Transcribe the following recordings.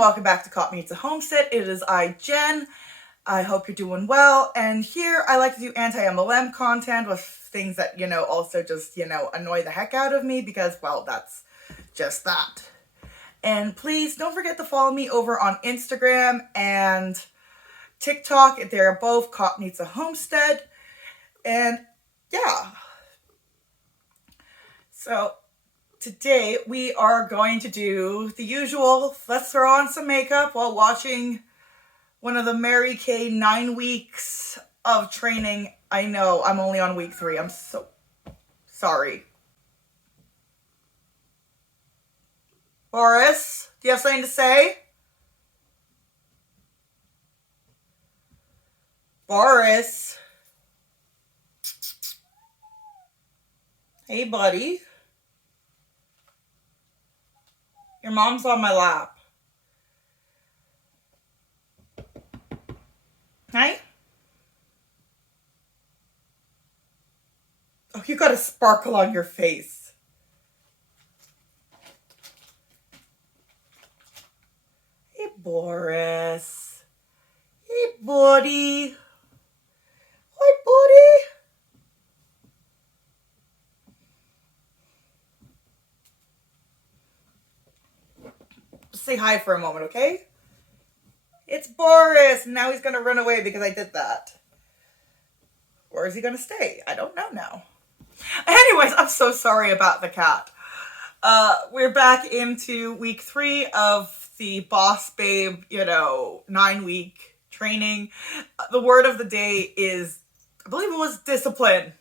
welcome back to Cat and Homestead. It is I, Jen. I hope you're doing well. And here I like to do anti-MLM content with things that, also just, annoy the heck out of me because, well, that's just that. And please don't forget to follow me over on Instagram and TikTok. They're both Cat and Homestead. And yeah. So today we are going to do the usual, let's throw on some makeup while watching one of the Mary Kay 9 weeks of training. I know, I'm only on week 3. I'm so sorry. Boris, do you have something to say? Boris. Hey, buddy. Your mom's on my lap. Hi? Oh, you got a sparkle on your face. Hey, Boris. Hey, buddy. Hi, buddy. Say hi for a moment, okay? It's Boris. Now he's going to run away because I did that. Or is he going to stay? I don't know now. Anyways, I'm so sorry about the cat. We're back into week 3 of the Boss Babe, 9-week training. The word of the day is, I believe it was discipline.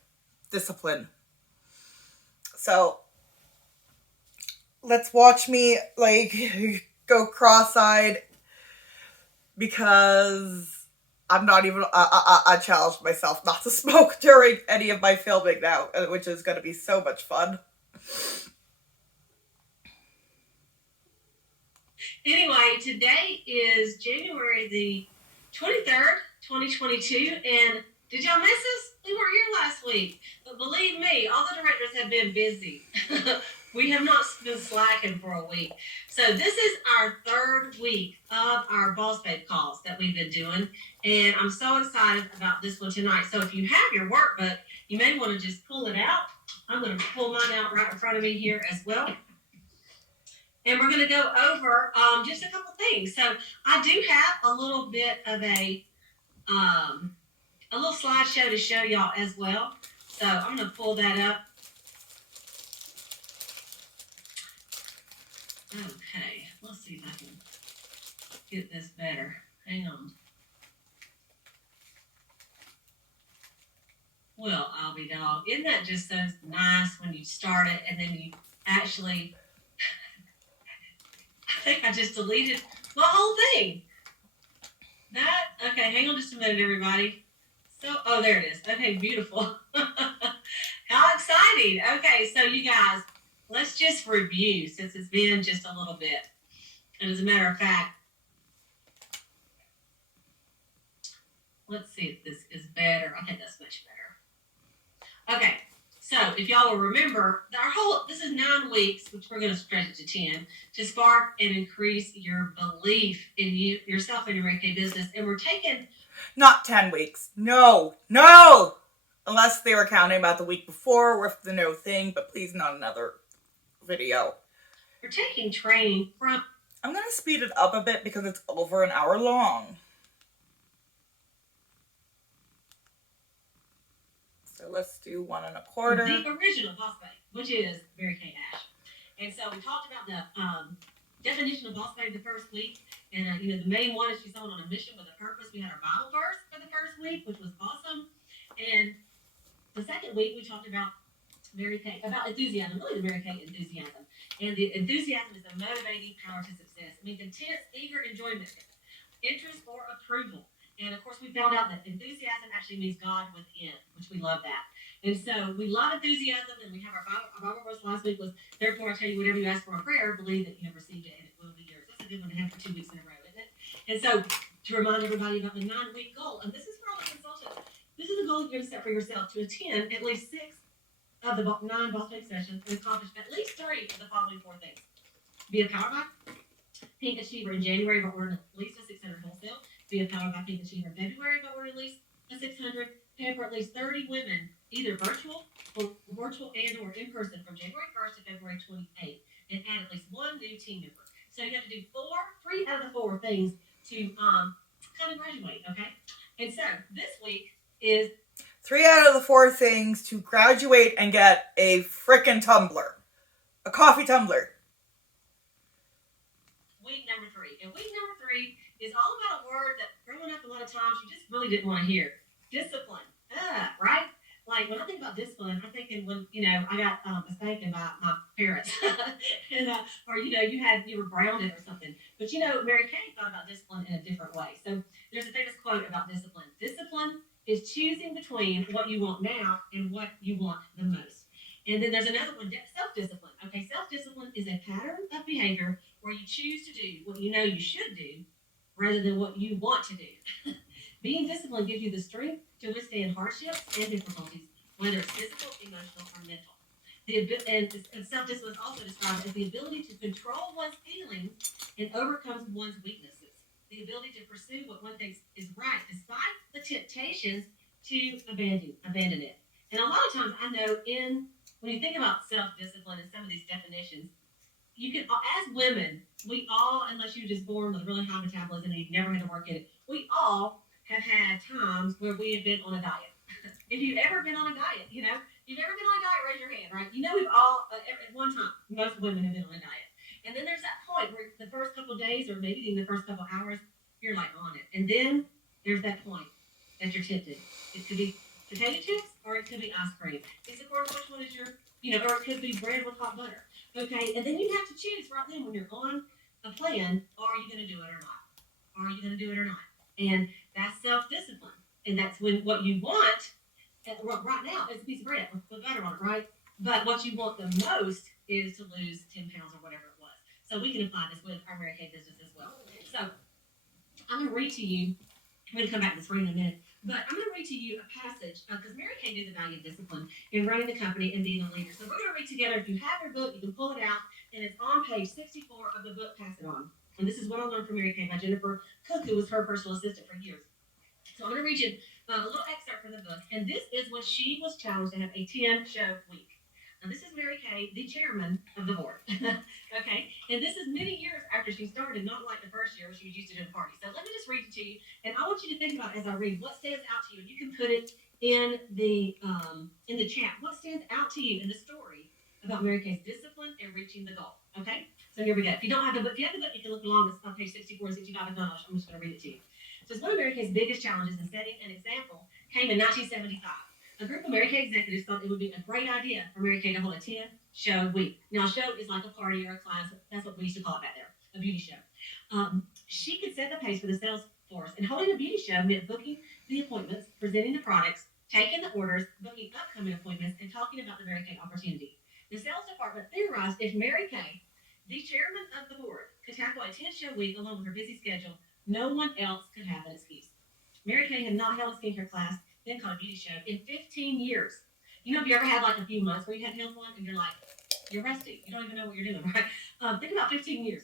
Discipline. So let's watch me go cross-eyed because I'm not even, I challenged myself not to smoke during any of my filming now, which is going to be so much fun. Anyway, today is January the 23rd, 2022, and did y'all miss us? We weren't here last week, but believe me, all the directors have been busy. We have not been slacking for a week. So this is our 3rd week of our Boss Babe calls that we've been doing, and I'm so excited about this one tonight. So if you have your workbook, you may want to just pull it out. I'm going to pull mine out right in front of me here as well. And we're going to go over just a couple things. So I do have a little bit of a little slideshow to show y'all as well. So I'm going to pull that up. Okay, let's see if I can get this better. Hang on. Well, I'll be dog. Isn't that just so nice when you start it and then you actually... I think I just deleted the whole thing. Okay, hang on just a minute, everybody. So, oh, there it is. Okay, beautiful. How exciting. Okay, so you guys, let's just review since it's been just a little bit. And as a matter of fact, let's see if this is better. I think that's much better. Okay. So if y'all will remember, this is 9 weeks, which we're going to stretch it to 10, to spark and increase your belief in yourself and your Mary Kay business. And we're taking... Not 10 weeks. No. Unless they were counting about the week before with the no thing, but please not another video. We're taking training from... I'm going to speed it up a bit because it's over an hour long. So let's do 1 1/4. The original Boss Babe, which is Mary Kay Ash. And so we talked about the definition of Boss Babe the first week. And, the main one is she's someone on a mission with a purpose. We had our Bible verse for the first week, which was awesome. And the second week, we talked about Mary Kay, about enthusiasm, really the Mary Kay enthusiasm. And the enthusiasm is the motivating power to success. It means intense, eager enjoyment, interest, or approval. And of course, we found out that enthusiasm actually means God within, which we love that. And so we love enthusiasm, and we have our Bible verse last week was, therefore I tell you, whatever you ask for in prayer, believe that you have received it and it will be yours. That's a good one to have for 2 weeks in a row, isn't it? And so to remind everybody about the 9-week goal, and this is for all the consultants, this is a goal you're going to set for yourself to attend at least 6 of the 9 Boss Babe sessions and accomplish at least 3 of the following 4 things. Be empowered by, Pink Achiever in January, but ordered at least a 600 wholesale. Be empowered by Pink Achiever in February, but ordered at least a 600. Pay for at least 30 women, either virtual and or in person from January 1st to February 28th, and add at least one new team member. So you have to do three out of the four things to kind of graduate, okay? And so this week is 3 out of the 4 things to graduate and get a frickin' tumbler. A coffee tumbler. Week number 3. And week number 3 is all about a word that growing up a lot of times you just really didn't want to hear. Discipline. Right? Like when I think about discipline, I'm thinking when, I got a spanking by my parents. and or you were grounded or something. But Mary Kay thought about discipline in a different way. So there's a famous quote about discipline. Discipline is choosing between what you want now and what you want the most. And then there's another one, self-discipline. Okay, self-discipline is a pattern of behavior where you choose to do what you know you should do rather than what you want to do. Being disciplined gives you the strength to withstand hardships and difficulties, whether it's physical, emotional, or mental. And self-discipline is also described as the ability to control one's feelings and overcome one's weaknesses. The ability to pursue what one thinks is right despite the temptations to abandon it. And a lot of times I know when you think about self-discipline and some of these definitions, you can, as women, we all, unless you were just born with really high metabolism and you've never had to work at it, we all have had times where we have been on a diet. If you've ever been on a diet, you've ever been on a diet, raise your hand, right? We've all, at one time, most women have been on a diet. And then there's that point where the first couple of days or maybe even the first couple of hours, you're like on it. And then there's that point that you're tempted. It could be potato chips or it could be ice cream. It's according to which one is your, or it could be bread with hot butter. Okay, and then you have to choose right then when you're on a plan, are you going to do it or not? Are you going to do it or not? And that's self-discipline. And that's when what you want, right now, is a piece of bread with butter on it, right? But what you want the most is to lose 10 pounds or whatever it was. So we can apply this with our Mary Kay business as well. So I'm going to read to you, I'm going to come back to this reading in a minute, but I'm going to read to you a passage, because Mary Kay knew the value of discipline in running the company and being a leader. So we're going to read together. If you have your book, you can pull it out, and it's on page 64 of the book, Pass It On. And this is what I learned from Mary Kay by Jennifer Cook, who was her personal assistant for years. So I'm going to read you a little excerpt from the book, and this is when she was challenged to have a 10-show week. Now, this is Mary Kay, the chairman of the board. Okay? And this is many years after she started, not like the first year when she was used to doing parties. So let me just read it to you, and I want you to think about as I read what stands out to you. And you can put it in the chat. What stands out to you in the story about Mary Kay's discipline and reaching the goal? Okay? So here we go. If you don't have the book, you can look along. It's on page 64 and 65. I'm just going to read it to you. So it's one of Mary Kay's biggest challenges in setting an example came in 1975. A group of Mary Kay executives thought it would be a great idea for Mary Kay to hold a 10-show week. Now, a show is like a party or a class. That's what we used to call it back there, a beauty show. She could set the pace for the sales force, and holding a beauty show meant booking the appointments, presenting the products, taking the orders, booking upcoming appointments, and talking about the Mary Kay opportunity. The sales department theorized if Mary Kay, the chairman of the board, could tackle a 10-show week along with her busy schedule, no one else could have an excuse. Mary Kay had not held a skincare class, then called a beauty show, in 15 years. Have you ever had like a few months where you hadn't held one and you're like, you're rusty. You don't even know what you're doing, right? Think about 15 years.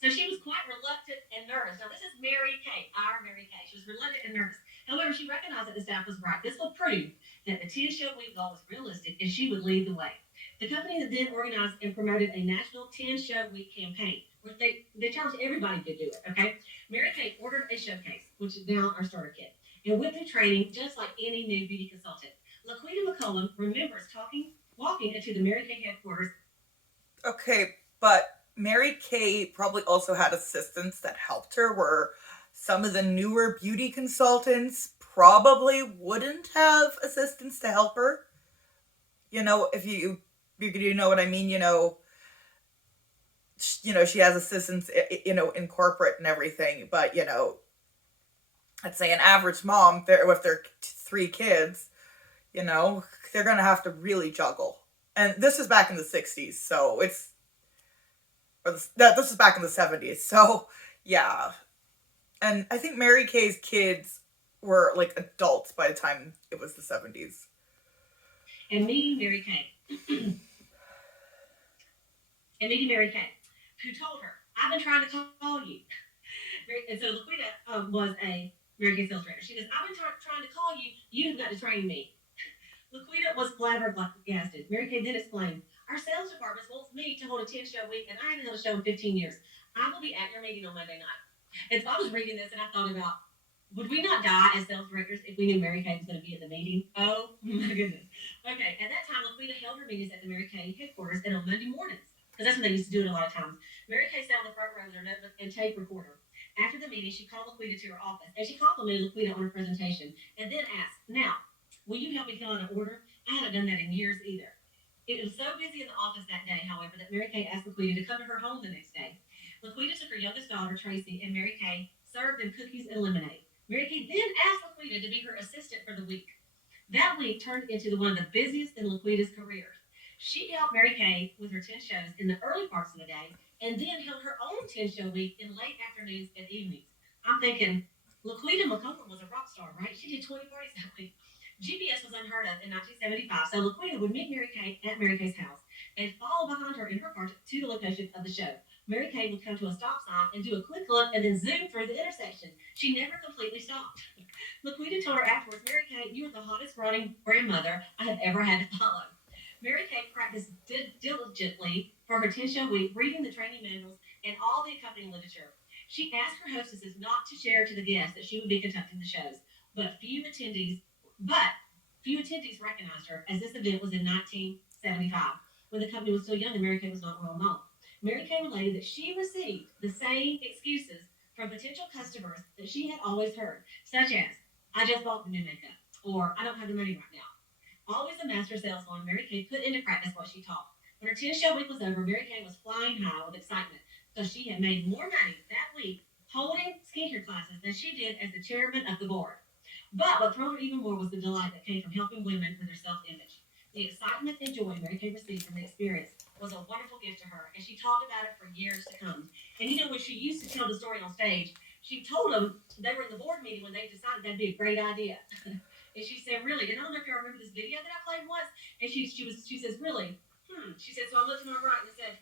So she was quite reluctant and nervous. Now, this is Mary Kay, our Mary Kay. She was reluctant and nervous. However, she recognized that the staff was right. This will prove that the 10-show week goal was realistic and she would lead the way. The company then organized and promoted a national 10-show week campaign, which they challenged everybody to do it, okay? Mary Kay ordered a showcase, which is now our starter kit, and went through training just like any new beauty consultant. LaQuita McCollum remembers walking into the Mary Kay headquarters. Okay, but Mary Kay probably also had assistants that helped her, where some of the newer beauty consultants probably wouldn't have assistants to help her. If you know what I mean, she has assistants, in corporate and everything, but, I'd say an average mom with their 3 kids, they're going to have to really juggle. And this is back in the 60s, so this is back in the 70s, so, yeah. And I think Mary Kay's kids were, like, adults by the time it was the 70s. And meeting Mary Kay. Who told her, I've been trying to call you. And so Laquita was a Mary Kay sales trainer. She goes, I've been trying to call you. You've got to train me. Laquita was flabbergasted. Mary Kay then explained, our sales department wants me to hold a 10-show week, and I haven't held a show in 15 years. I will be at your meeting on Monday night. And so I was reading this, and I thought about, would we not die as sales directors if we knew Mary Kay was going to be at the meeting? Oh, my goodness. Okay, at that time, Laquita held her meetings at the Mary Kay headquarters and on Monday mornings, because that's when they used to do it a lot of times. Mary Kay sat on the front row with her notebook and tape recorder. After the meeting, she called Laquita to her office, and she complimented Laquita on her presentation, and then asked, now, will you help me fill out an order? I haven't done that in years either. It was so busy in the office that day, however, that Mary Kay asked Laquita to come to her home the next day. Laquita took her youngest daughter, Tracy, and Mary Kay served them cookies and lemonade. Mary Kay then asked Laquita to be her assistant for the week. That week turned into one of the busiest in Laquita's career. She helped Mary Kay with her 10 shows in the early parts of the day, and then held her own 10-show week in late afternoons and evenings. I'm thinking, Laquita McComber was a rock star, right? She did 20 parties that week. GPS was unheard of in 1975, so Laquita would meet Mary Kay at Mary Kay's house and follow behind her in her car to the location of the show. Mary Kay would come to a stop sign and do a quick look and then zoom through the intersection. She never completely stopped. Laquita told her afterwards, Mary Kay, you are the hottest running grandmother I have ever had to follow. Mary Kay practiced diligently for her 10-show week, reading the training manuals and all the accompanying literature. She asked her hostesses not to share to the guests that she would be conducting the shows, but few attendees recognized her, as this event was in 1975, when the company was still young and Mary Kay was not well known. Mary Kay related that she received the same excuses from potential customers that she had always heard, such as, I just bought the new makeup, or I don't have the money right now. Always a master saleswoman, Mary Kay put into practice what she taught. When her 10-show week was over, Mary Kay was flying high with excitement, because she had made more money that week holding skincare classes than she did as the chairman of the board. But what thrilled her even more was the delight that came from helping women with their self-image. The excitement and joy Mary Kay received from the experience was a wonderful gift to her, and she talked about it for years to come. And when she used to tell the story on stage, she told them they were in the board meeting when they decided that'd be a great idea. And she said, really, and I don't know if you remember this video that I played once, and she says, really, She said, so I looked to my right and said,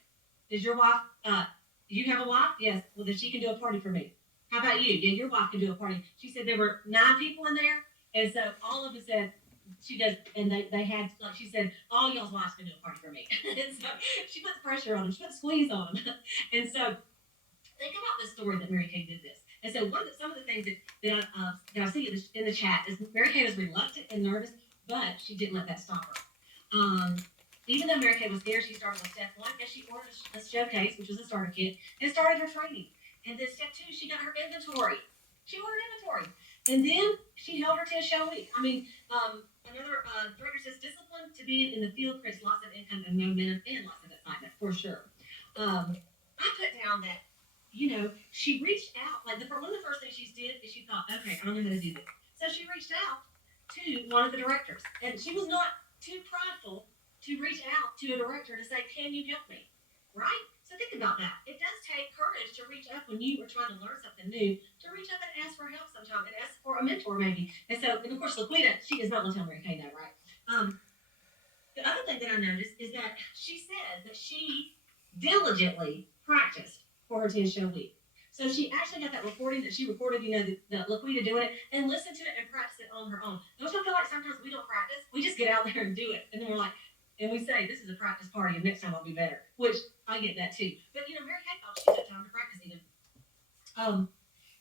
does your wife, do you have a wife? Yes. Well, then she can do a party for me. How about you? Yeah, your wife can do a party. She said there were 9 people in there, and so all of us said, she does, and they had, like she said, all y'all's wives can do a party for me. And so she put the pressure on them. She put the squeeze on them. And so think about this story that Mary Kay did this. And so some of the things that I see in the chat is Mary Kay was reluctant and nervous, but she didn't let that stop her. Even though Mary Kay was scared, she started with step 1, and she ordered a showcase, which was a starter kit, and started her training. And then step 2, she got her inventory. She ordered inventory. And then she held her 10-show week. Another director says, discipline to be in the field creates lots of income and momentum and lots of excitement, for sure. I put down that, she reached out. Like, one of the first things she did is she thought, okay, I don't know how to do this. So she reached out to one of the directors. And she was not too prideful to reach out to a director to say, can you help me? Right? So think about that. It does take courage to reach up when you are trying to learn something new, to reach up and ask for help sometimes, and ask for a mentor maybe. And of course, Laquita, she is not going to tell Mary Kay that, right? The other thing that I noticed is that she said that she diligently practiced for her 10-show week. So she actually got that recording that she recorded, the Laquita doing it, and listened to it and practiced it on her own. Don't you feel like sometimes we don't practice? We just get out there and do it. And then we're like, and we say, this is a practice party, and next time I'll be better. Which, I get that too. But, Mary Kay thought she took time to practice even.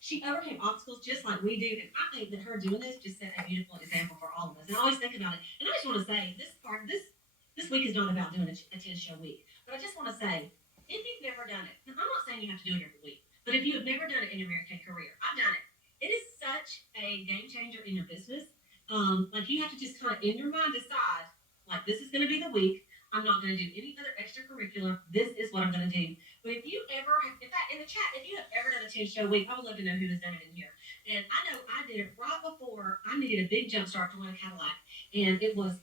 She overcame obstacles just like we do, and I think that her doing this just set a beautiful example for all of us. And I always think about it. And I just want to say, this week is not about doing a 10-show week. But I just want to say, if you've never done it, and I'm not saying you have to do it every week, but if you have never done it in your Mary Kay career, I've done it. It is such a game changer in your business. Like, you have to just kind of, in your mind, decide, like, this is going to be the week. I'm not going to do any other extracurricular. This is what I'm going to do. But if you ever, in fact, in the chat, if you have ever done a 10-show week, I would love to know who has done it in here. And I know I did it right before I needed a big jump start to win a Cadillac. And I was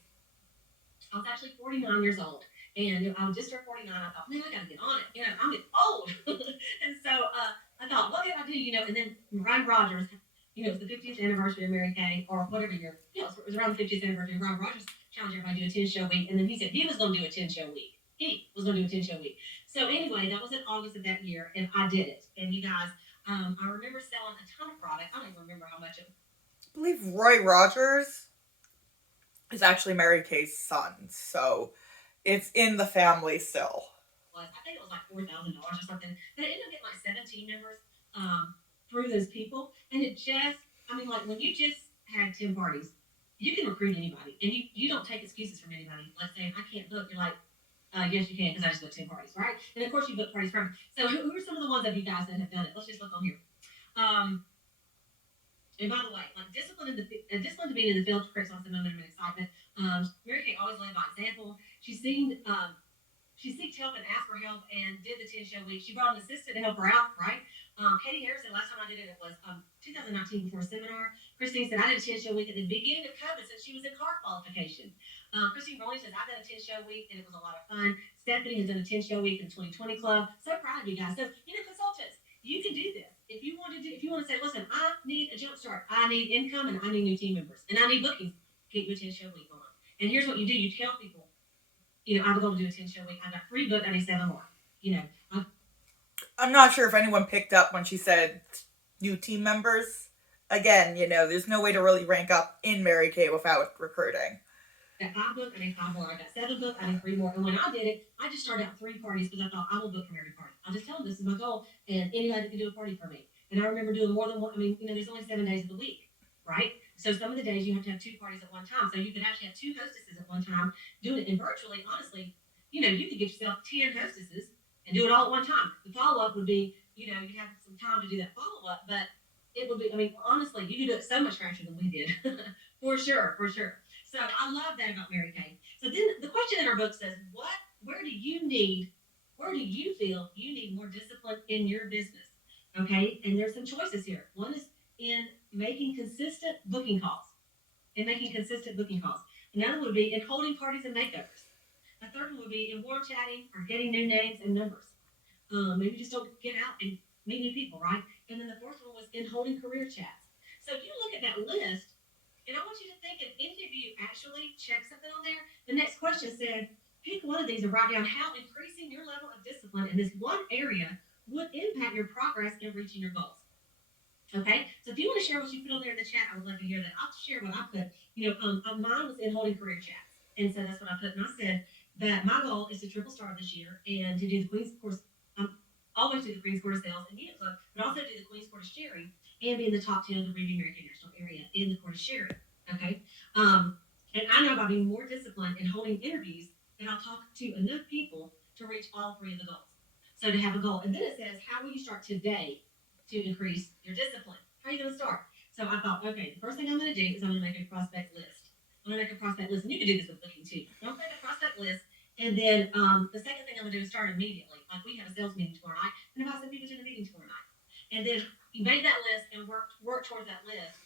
actually 49 years old. And I was just turned 49. I thought, man, I got to get on it. I'm getting old. And so I thought, what can I do? And then Ryan Rogers, it's the 50th anniversary of Mary Kay, or whatever year. It was around the 50th anniversary. Ryan Rogers challenged everybody to do a 10-show week. And then he said he was going to do a 10-show week. he was going to do a 10 show week. So anyway, that was in August of that year, and I did it. And you guys, I remember selling a ton of product. I don't even remember how much it I believe Roy Rogers is actually Mary Kay's son, so it's in the family still. was. I think it was like $4,000 or something. But I ended up getting like 17 members through those people, and it just, I mean, like when you just had 10 parties, you can recruit anybody, and you don't take excuses from anybody. Like saying I can't book, you're like, yes, you can, because I just booked 10 parties, right? And of course, you book parties from. So, who are some of the ones of you guys that have done it? Let's just look on here. And by the way, like discipline to being in the field creates lots of momentum and excitement. Mary Kay always led by example. She seeked help and asked for help and did the 10 show week. She brought an assistant to help her out, right? Katie Harrison, last time I did it, it was 2019 before a seminar. Christine said, I did a 10 show week at the beginning of COVID since she was in car qualification. Christine Rowley says, I've done a 10 show week and it was a lot of fun. Stephanie has done a 10 show week in 2020 club. So proud of you guys. So, consultants, you can do this. If you want to say, listen, I need a jump start, I need income, and I need new team members, and I need bookings, get your 10 show week on. And here's what you do: you tell people, I'm going to do a 10 show week. I got 3 booked. I need 7 more. I'm not sure if anyone picked up when she said new team members. Again, there's no way to really rank up in Mary Kay without recruiting. At 5 booked, I need 5 more. I got 7 booked, I need 3 more. And when I did it, I just started out 3 parties because I thought I will book from every party. I'll just tell them this is my goal, and anybody that can do a party for me. And I remember doing more than one. I mean, there's only 7 days of the week, right? So some of the days you have to have 2 parties at one time. So you could actually have 2 hostesses at one time doing it. And virtually, honestly, you could get yourself 10 hostesses and do it all at one time. The follow-up would be, you'd have some time to do that follow-up, but it would be, honestly, you could do it so much faster than we did. For sure. So I love that about Mary Kay. So then the question in our book says, where do you feel you need more discipline in your business? Okay, and there's some choices here. One is in making consistent booking calls. Another would be in holding parties and makeovers. A third one would be in warm chatting or getting new names and numbers. Maybe just don't get out and meet new people, right? And then the fourth one was in holding career chats. So if you look at that list, and I want you to think if any of you actually check something on there, the next question said, pick one of these and write down how increasing your level of discipline in this one area would impact your progress in reaching your goals. Okay, so if you want to share what you put on there in the chat, I would love to hear that. I'll share what I put. Mine was in holding career chats, and so that's what I put. And I said that my goal is to triple star this year and to do the Queen's course. Always do the Queen's Court of Sales and Unit Club, but also do the Queen's Court of Sharing and be in the top 10 of the Reading American National area in the Court of Sharing. Okay, and I know by being more disciplined and holding interviews that I'll talk to enough people to reach all 3 of the goals. So to have a goal, and then it says, how will you start today to increase your discipline? How are you going to start? So I thought, okay, the first thing I'm going to do is I'm going to make a prospect list. And you can do this with booking too. Don't make a prospect list. And then the second thing I'm going to do is start immediately. Like we have a sales meeting tomorrow night, and invite some people to the meeting tomorrow night. And then you made that list and work towards that list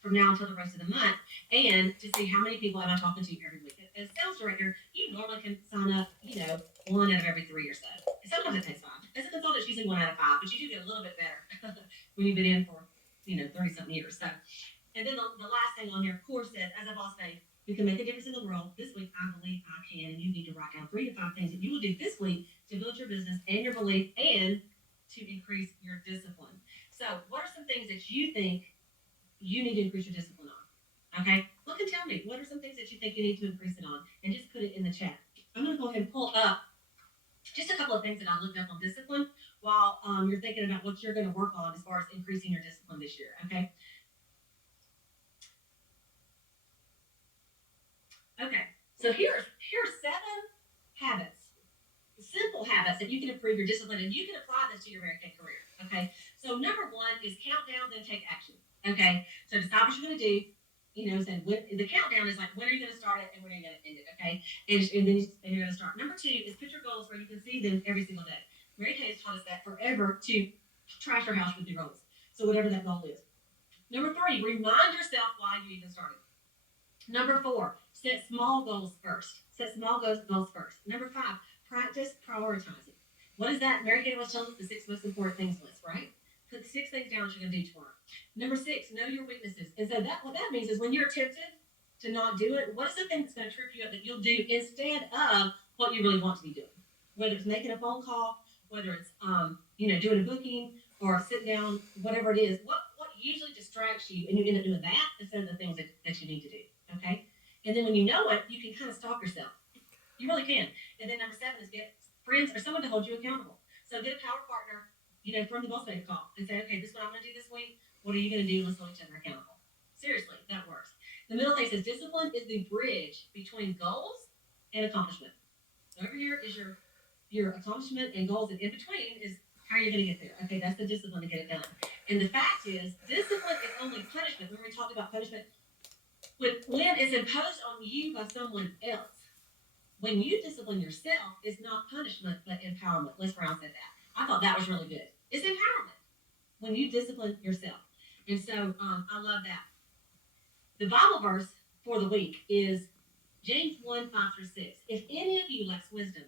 from now until the rest of the month, and to see how many people am I talking to every week. As sales director, you normally can sign up, 1 out of every 3 or so. Sometimes it takes 5. As a consultant, it's usually 1 out of 5, but you do get a little bit better when you've been in for 30-something years. So, and then the last thing on here, of course, says as a boss babe, you can make a difference in the world. This week, I believe I can. And you need to write down 3 to 5 things that you will do this week to build your business and your belief and to increase your discipline. So what are some things that you think you need to increase your discipline on? Okay, look and tell me, what are some things that you think you need to increase it on? And just put it in the chat. I'm going to go ahead and pull up just a couple of things that I looked up on discipline while you're thinking about what you're going to work on as far as increasing your discipline this year, okay? Okay, so here's 7 habits, simple habits that you can improve your discipline, and you can apply this to your Mary Kay career, okay? So number 1 is count down, then take action, okay? So decide what you're going to do. The countdown is like, when are you going to start it and when are you going to end it, okay? And then you're going to start. Number 2 is put your goals where you can see them every single day. Mary Kay has taught us that forever to trash your house with your goals. So whatever that goal is. Number 3, remind yourself why you even started. Number 4, set small goals first. Number 5, practice prioritizing. What is that? Mary Kay was telling us the 6 most important things list, right? Put 6 things down that you're going to do tomorrow. Number 6, know your weaknesses. And so what that means is when you're tempted to not do it, what is the thing that's going to trip you up that you'll do instead of what you really want to be doing. Whether it's making a phone call, whether it's doing a booking or sitting down, whatever it is, what usually distracts you, and you end up doing that instead of the things that you need to do. Okay. And then when you know it, you can kind of stop yourself. You really can. And then number 7 is get friends or someone to hold you accountable. So get a power partner, from the boss lady call and say, okay, this is what I'm going to do this week. What are you going to do? Let's hold each other accountable. Seriously, that works. The middle thing says discipline is the bridge between goals and accomplishment. So over here is your accomplishment and goals, and in between is how you're going to get there. Okay, that's the discipline to get it done. And the fact is, discipline is only punishment. Remember we talked about punishment? When it's imposed on you by someone else. When you discipline yourself, it's not punishment, but empowerment. Les Brown said that. I thought that was really good. It's empowerment when you discipline yourself. And so I love that. The Bible verse for the week is James 1:5-6. If any of you lacks wisdom,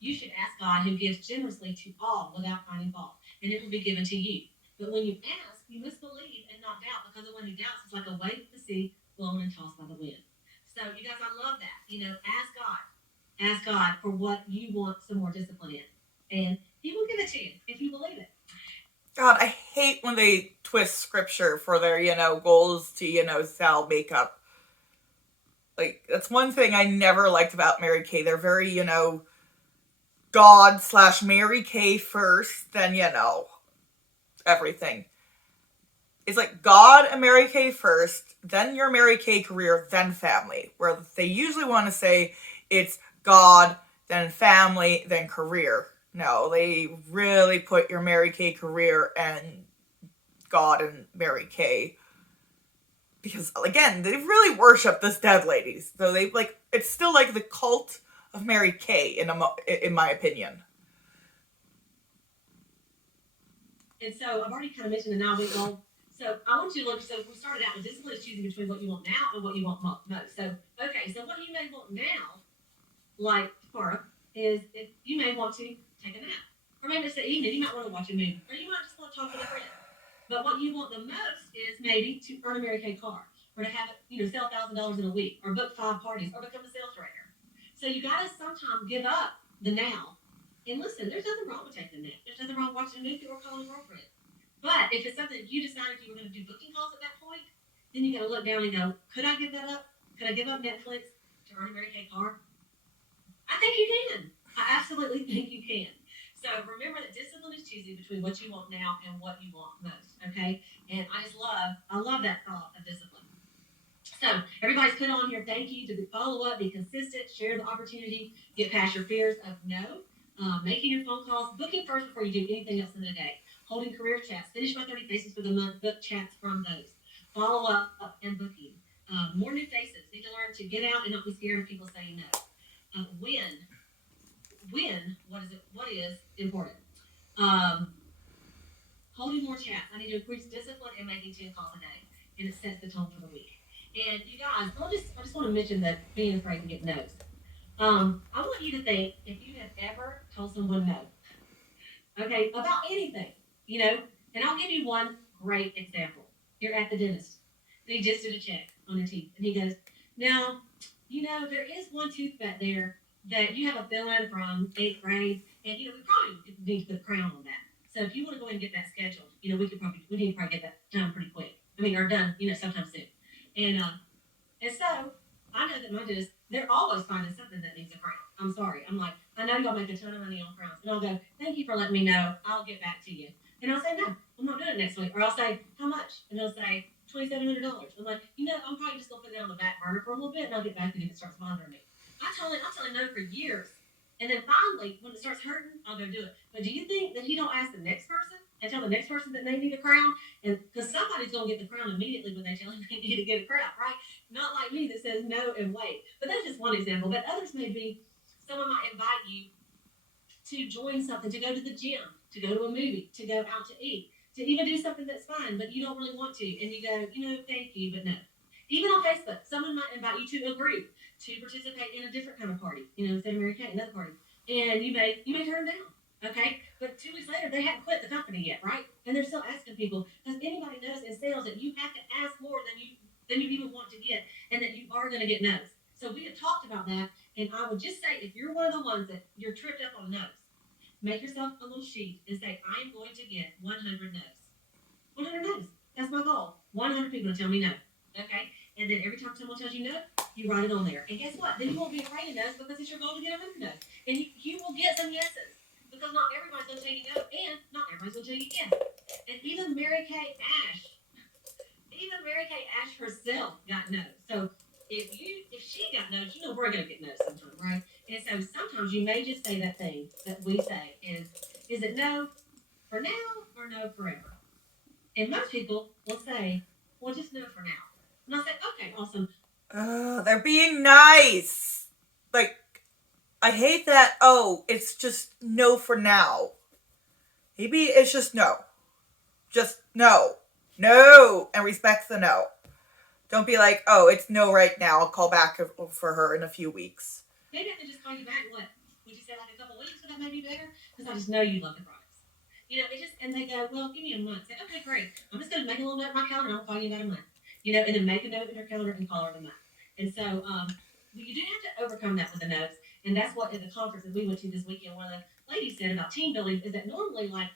you should ask God, who gives generously to all without finding fault, and it will be given to you. But when you ask, you must believe and not doubt, because the one who doubts is like a wave of the sea blown and tossed by the wind. So you guys, I love that. Ask God. Ask God for what you want some more discipline in, and He will give it to you if you believe it. God, I hate when they twist scripture for their, goals to, sell makeup. Like, that's one thing I never liked about Mary Kay. They're very, God/Mary Kay first, then, everything. It's like God and Mary Kay first, then your Mary Kay career, then family. Where they usually want to say it's God, then family, then career. No, they really put your Mary Kay career and God and Mary Kay. Because, again, they really worship this dead lady. So it's still like the cult of Mary Kay, in my opinion. And so I've already kind of mentioned the 9-week goal. So I want you to look. So we started out with discipline is choosing between what you want now and what you want most. So, okay, so what you may want now, like tomorrow, is if you may want to take a nap. Or maybe it's the evening, you might want to watch a movie. Or you might just want to talk with a friend. But what you want the most is maybe to earn a Mary Kay card. Or to have sell $1,000 in a week. Or book 5 parties. Or become a sales director. So you got to sometimes give up the now. And listen, there's nothing wrong with taking a nap. There's nothing wrong with watching a movie or calling a girlfriend. But if it's something that you decided you were going to do booking calls at that point, then you got to look down and go, could I give that up? Could I give up Netflix to earn a Mary Kay card? I think you can. I absolutely think you can. So remember that discipline is choosing between what you want now and what you want most. Okay? And I love that thought of discipline. So everybody's put on here, thank you, to follow up, be consistent, share the opportunity, get past your fears of no, making your phone calls, booking first before you do anything else in the day, holding career chats, finish my 30 faces for the month, book chats from those, follow up and booking, more new faces, need to learn to get out and not be scared of people saying no. What is important? Holding more chats. I need to increase discipline and making 10 calls a day, and it sets the tone for the week. And you guys, I just want to mention that being afraid to get no's. I want you to think if you have ever told someone no, okay, about anything, and I'll give you one great example. You're at the dentist. They just did a check on the teeth, and he goes, now, there is one tooth back there that you have a fill-in from 8th grade, and, we probably need to put a crown on that. So if you want to go ahead and get that scheduled, we need to probably get that done pretty quick. Or done, sometime soon. And so I know that my dentist, they're always finding something that needs a crown. I'm sorry. I'm like, I know y'all make a ton of money on crowns. And I'll go, thank you for letting me know. I'll get back to you. And I'll say, no, I'm not doing it next week. Or I'll say, how much? And they'll say, $2,700. I'm like, I'm probably just going to put it on the back burner for a little bit, and I'll get back to you if it starts bothering me. I'll tell him no for years. And then finally, when it starts hurting, I'll go do it. But do you think that he don't ask the next person and tell the next person that they need a crown? And because somebody's going to get the crown immediately when they tell him they need to get a crown, right? Not like me that says no and wait. But that's just one example. But others may be, someone might invite you to join something, to go to the gym, to go to a movie, to go out to eat, to even do something that's fun, but you don't really want to. And you go, thank you, but no. Even on Facebook, someone might invite you to a group to participate in a different kind of party, instead of Mary Kay, another party. And you may turn down, okay? But 2 weeks later, they haven't quit the company yet, right? And they're still asking people, does anybody notice in sales that you have to ask more than you even want to get, and that you are going to get no's? So we have talked about that, And I would just say, if you're one of the ones that you're tripped up on no's, make yourself a little sheet and say, I am going to get 100 no's. 100 no's. That's my goal. 100 people to tell me no. Okay? And then every time someone tells you no, you write it on there. And guess what? Then you won't be afraid of no's because it's your goal to get 100 no's. And you will get some yeses because not everybody's going to tell you no and not everybody's going to tell you yes. And even Mary Kay Ash herself got no. So if she got no's, you know we're gonna get no's sometime, right? And so sometimes you may just say that thing that we say is it no for now or no forever? And most people will say, well, just no for now. And I'll say, okay, awesome. They're being nice. Like, I hate that. Oh, it's just no for now. Maybe it's just no. Just no. No. And respect the no. Don't be like, oh, it's no right now. I'll call back for her in a few weeks. Maybe I can just call you back. What? Would you say like a couple weeks? Would that maybe be better? Because I just know you love the products. You know, and they go, well, give me a month. Say, okay, great. I'm just going to make a little note in my calendar and I'll call you in about a month. You know, and then make a note in your calendar and call her in a month. And so you do have to overcome that with the notes. And that's what at the conference that we went to this weekend, one of the ladies said about team building is that normally, like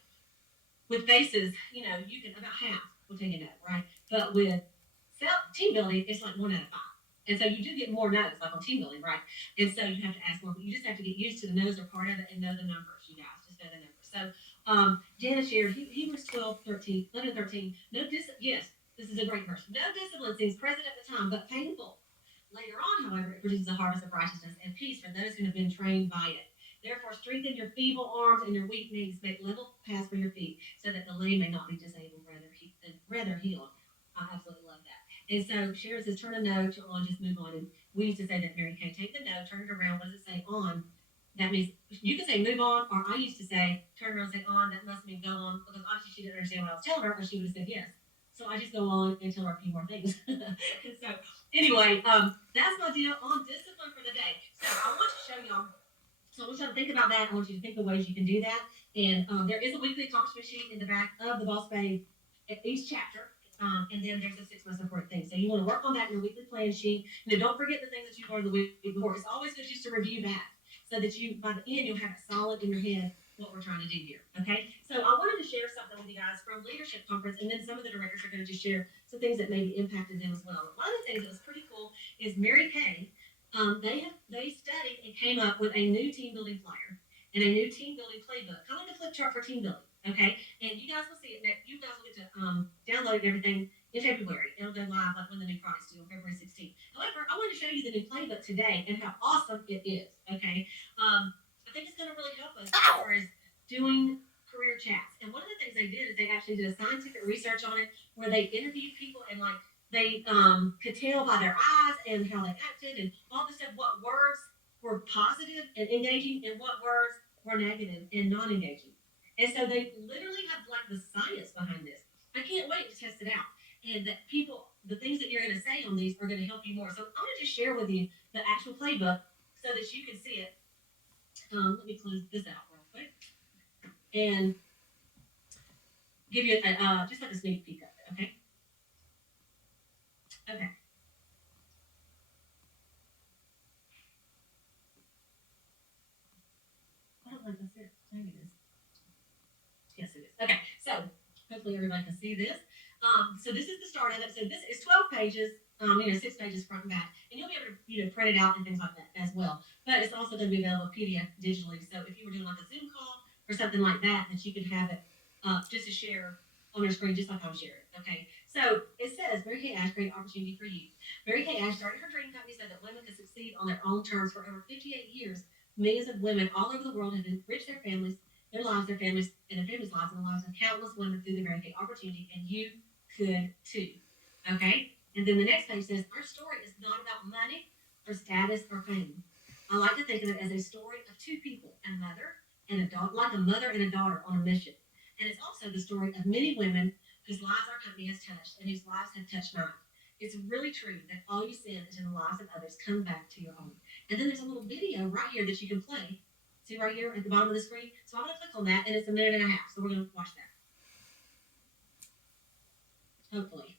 with faces, you know, you can about half will take a note, right? But with team building, it's like 1 out of 5. And so you do get more notes, like on team building, right? And so you have to ask more, but you just have to get used to the no's are part of it and know the numbers, you guys. Just know the numbers. So Janice shared, he was 12, 13, 11, 13. Yes, this is a great verse. No discipline seems present at the time, but painful. Later on, however, it produces a harvest of righteousness and peace for those who have been trained by it. Therefore, strengthen your feeble arms and your weak knees. Make level paths for your feet, so that the lame may not be disabled, rather healed. I absolutely love that. And so Sharon says, turn a no to on, just move on. And we used to say that, Mary Kay, take the no, turn it around. What does it say? On. That means you can say move on, or I used to say turn around and say on. That must mean go on, because obviously she didn't understand what I was telling her, or she would have said yes. So I just go on and tell her a few more things. And so anyway, that's my deal on discipline for the day. So I want to show y'all. So I want you to think about that. I want you to think of ways you can do that. And there is a weekly accomplishment sheet in the back of the Boss Babe at each chapter. And then there's a 6 month support thing. So you want to work on that in your weekly plan sheet. And don't forget the things that you learned the week before. It's always good just to review back so that you, by the end, you'll have it solid in your head what we're trying to do here. Okay. So I wanted to share something with you guys from Leadership Conference, and then some of the directors are going to just share some things that maybe impacted them as well. One of the things that was pretty cool is Mary Kay. They studied and came up with a new team building flyer and a new team building playbook, kind of like a flip chart for team building. Okay, and you guys will see it. You guys will get to download everything in February. It'll go live like when the new products do on February 16th. However, I want to show you the new playbook today and how awesome it is. Okay, I think it's going to really help us as far as doing career chats. And one of the things they did is they actually did a scientific research on it where they interviewed people and like they could tell by their eyes and how they acted and all this stuff what words were positive and engaging and what words were negative and non-engaging. And so they literally have like the science behind this. I can't wait to test it out. And that people, the things that you're going to say on these are going to help you more. So I'm going to just share with you the actual playbook so that you can see it. Let me close this out real quick and give you just like a sneak peek of it. Okay. Okay. I don't think that's it. Maybe it is. Yes, it is. Okay, so hopefully everybody can see this. So this is the start of it. So this is 12 pages, 6 pages front and back, and you'll be able to print it out and things like that as well. But it's also going to be available PDF digitally. So if you were doing like a Zoom call or something like that, that you could have it just to share on your screen, just like I'm sharing. Okay, so it says Mary Kay Ash, great opportunity for you. Mary Kay Ash started her dream company so that women could succeed on their own terms. For over 58 years, millions of women all over the world have enriched their families, their lives, their families, and their families' lives, and the lives of countless women through the Mary Kay opportunity, and you could too. Okay? And then the next page says, our story is not about money or status or fame. I like to think of it as a story of two people, a mother and a daughter, like a mother and a daughter on a mission. And it's also the story of many women whose lives our company has touched and whose lives have touched mine. It's really true that all you send into the lives of others come back to your own. And then there's a little video right here that you can play. See right here at the bottom of the screen? So I'm going to click on that, and it's a minute and a half. So we're going to watch that. Hopefully.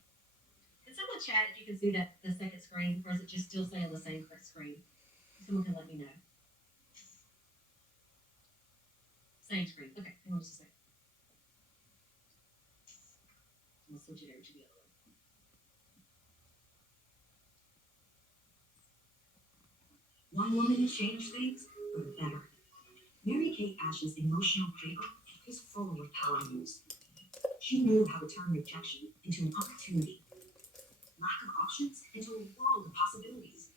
Can someone chat if you can see that the second screen, or is it just still saying the same screen? Someone can let me know. Same screen. Okay, hang on just a second. I'm gonna switch it over to the other one. One woman changed things for the better. Mary Kate Ash's emotional cradle is full of power moves. She knew how to turn rejection into an opportunity, lack of options into a world of possibilities,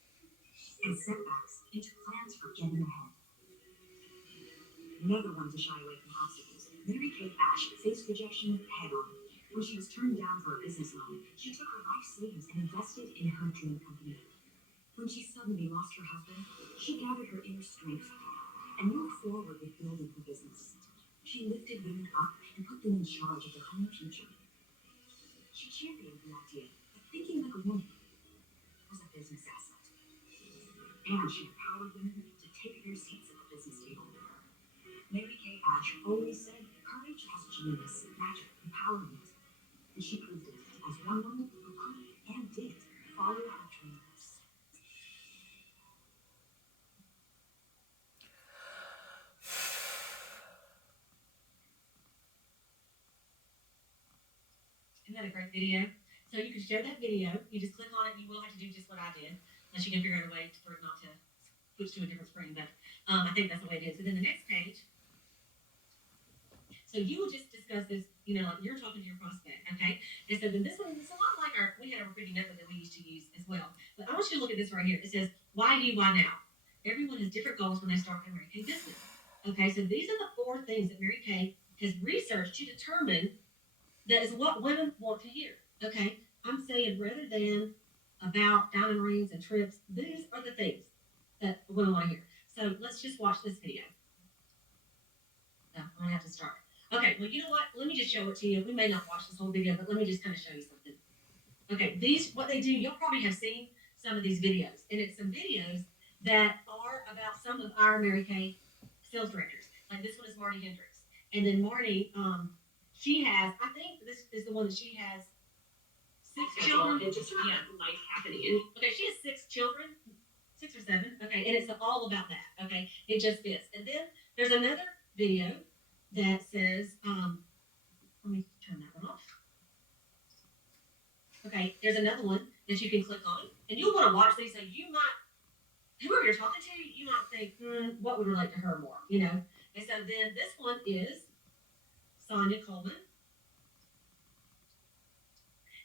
and setbacks into plans for getting ahead. Never one to shy away from obstacles, Mary Kate Ash faced rejection head on. When she was turned down for a business loan, she took her life savings and invested in her dream company. When she suddenly lost her husband, she gathered her inner strength and moved forward with building her business. She lifted women up and put them in charge of their own future. She championed the idea that thinking like a woman was a business asset. And she empowered women to take their seats at the business table. Mary Kay Ash always said courage has genius, magic, and empowerment. And she proved it as one woman who could and did follow her dreams. Isn't that a great video? So you can share that video. You just click on it. You will have to do just what I did, unless you can figure out a way for it not to switch to a different screen. But I think that's the way it is. So then the next page. So you will just discuss this, like you're talking to your prospect, okay? And so then this one is a lot like we had a recruiting method that we used to use as well. But I want you to look at this right here. It says, why you, why now? Everyone has different goals when they start their Mary Kay business. Okay, so these are the 4 things that Mary Kay has researched to determine that is what women want to hear. Okay, I'm saying rather than about diamond rings and trips, these are the things that women want to hear. So let's just watch this video. No, I'm gonna have to start. Okay, well, you know what? Let me just show it to you. We may not watch this whole video, but let me just kind of show you something. Okay, what they do, you'll probably have seen some of these videos, and it's some videos that are about some of our Mary Kay sales directors. Like this one is Marty Hendricks, and then Marty, she has, I think this is the one that she has 6 children. And just life happening. Okay, she has 6 children, 6 or 7. Okay, and it's all about that. Okay, it just fits. And then there's another video that says, let me turn that one off. Okay, there's another one that you can click on, and you'll want to watch these. So you might, whoever you're talking to, you might think, what would relate to her more, And so then this one is Sonia Coleman,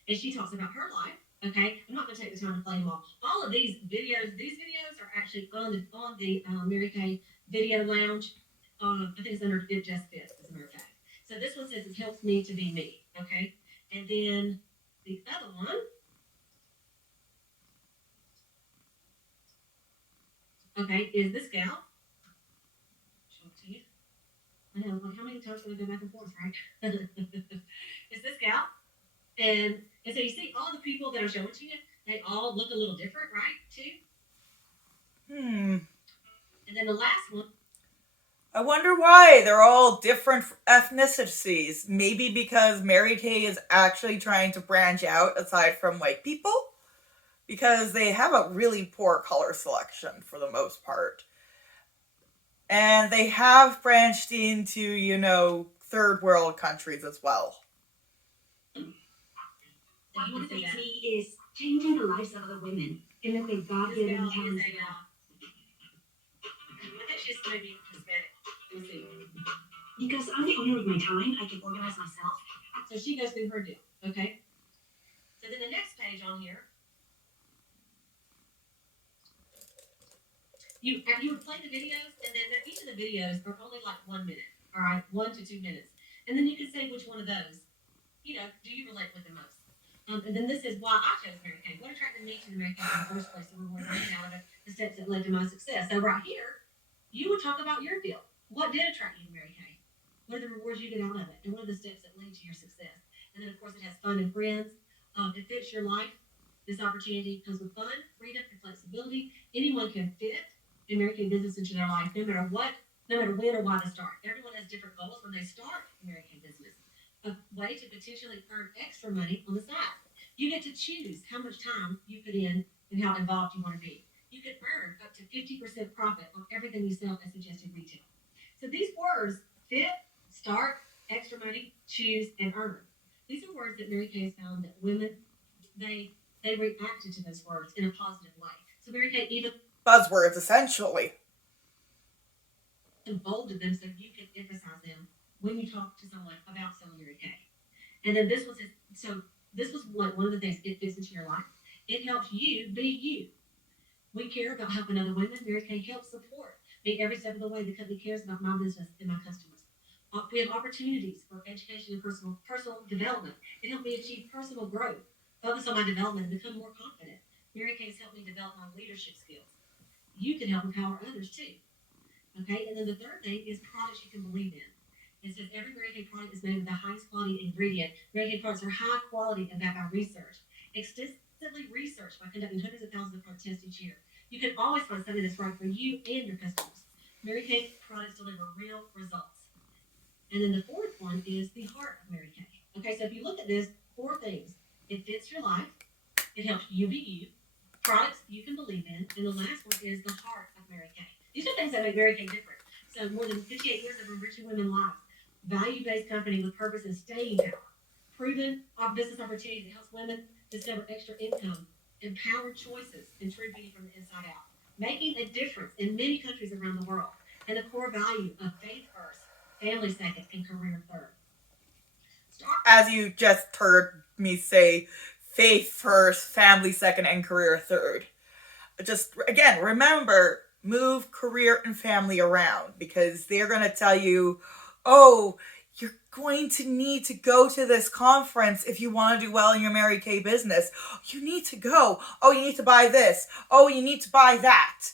and she talks about her life. Okay, I'm not going to take the time to play them all. All of these videos are actually on the Mary Kay Video Lounge. I think it's under It Just Fits, as a matter of fact. So this one says it helps me to be me. Okay, and then the other one. Okay, is this gal. Show it to you. I know, like how many times can I go back and forth, right? Is this gal. And so you see all the people that are showing to you, they all look a little different, right, too? And then the last one. I wonder why they're all different ethnicities. Maybe because Mary Kay is actually trying to branch out aside from white people? Because they have a really poor color selection for the most part. And they have branched into, third world countries as well. What motivates me is changing the lives of other women in the way God given talents. I think she's maybe Hispanic. Let me see. Because I'm the owner of my time, I can organize myself. So she goes through her deal, okay? So then the next page on here, you would play the videos, and then each of the videos are only like 1 minute, all right? 1 to 2 minutes. And then you can say which one of those, do you relate with the most? And then this is why I chose Mary Kay. What attracted me to the Mary Kay in the first place? The rewards I got out of it, the steps that led to my success. So right here, you would talk about your deal. What did attract you to Mary Kay? What are the rewards you get out of it? And what are the steps that lead to your success? And then, of course, it has fun and friends. It fits your life. This opportunity comes with fun, freedom, and flexibility. Anyone can fit a Mary Kay business into their life, no matter when or why they start. Everyone has different goals when they start a Mary Kay business. A way to potentially earn extra money on the side. You get to choose how much time you put in and how involved you want to be. You can earn up to 50% profit on everything you sell at suggested retail. So these words fit, start, extra money, choose, and earn. These are words that Mary Kay has found that women, they reacted to those words in a positive way. So Mary Kay even buzzwords, essentially. bolded them so you can emphasize them when you talk to someone about selling Mary Kay. And then this was one of the things it fits into your life. It helps you be you. We care about helping other women. Mary Kay helps support me every step of the way. The company cares about my business and my customers. We have opportunities for education and personal development. It helped me achieve personal growth, focus on my development, and become more confident. Mary Kay has helped me develop my leadership skills. You can help empower others too. Okay, and then the third thing is products you can believe in. It says every Mary Kay product is made with the highest quality ingredient. Mary Kay products are high quality and backed by research. Extensively researched by conducting hundreds of thousands of product tests each year. You can always find something that's right for you and your customers. Mary Kay products deliver real results. And then the fourth one is the heart of Mary Kay. Okay, so if you look at this, 4 things. It fits your life. It helps you be you. Products you can believe in. And the last one is the heart of Mary Kay. These are things that make Mary Kay different. So more than 58 years of enriching women's lives. Value-based company with purpose and staying power. Proven business opportunity that helps women discover extra income. Empowered choices and true beauty from the inside out. Making a difference in many countries around the world. And the core value of faith first, family second, and career third. As you just heard me say, faith first, family second, and career third. Just, again, remember, move career and family around, because they're going to tell you, oh, you're going to need to go to this conference if you want to do well in your Mary Kay business. You need to go. Oh, you need to buy this. Oh, you need to buy that.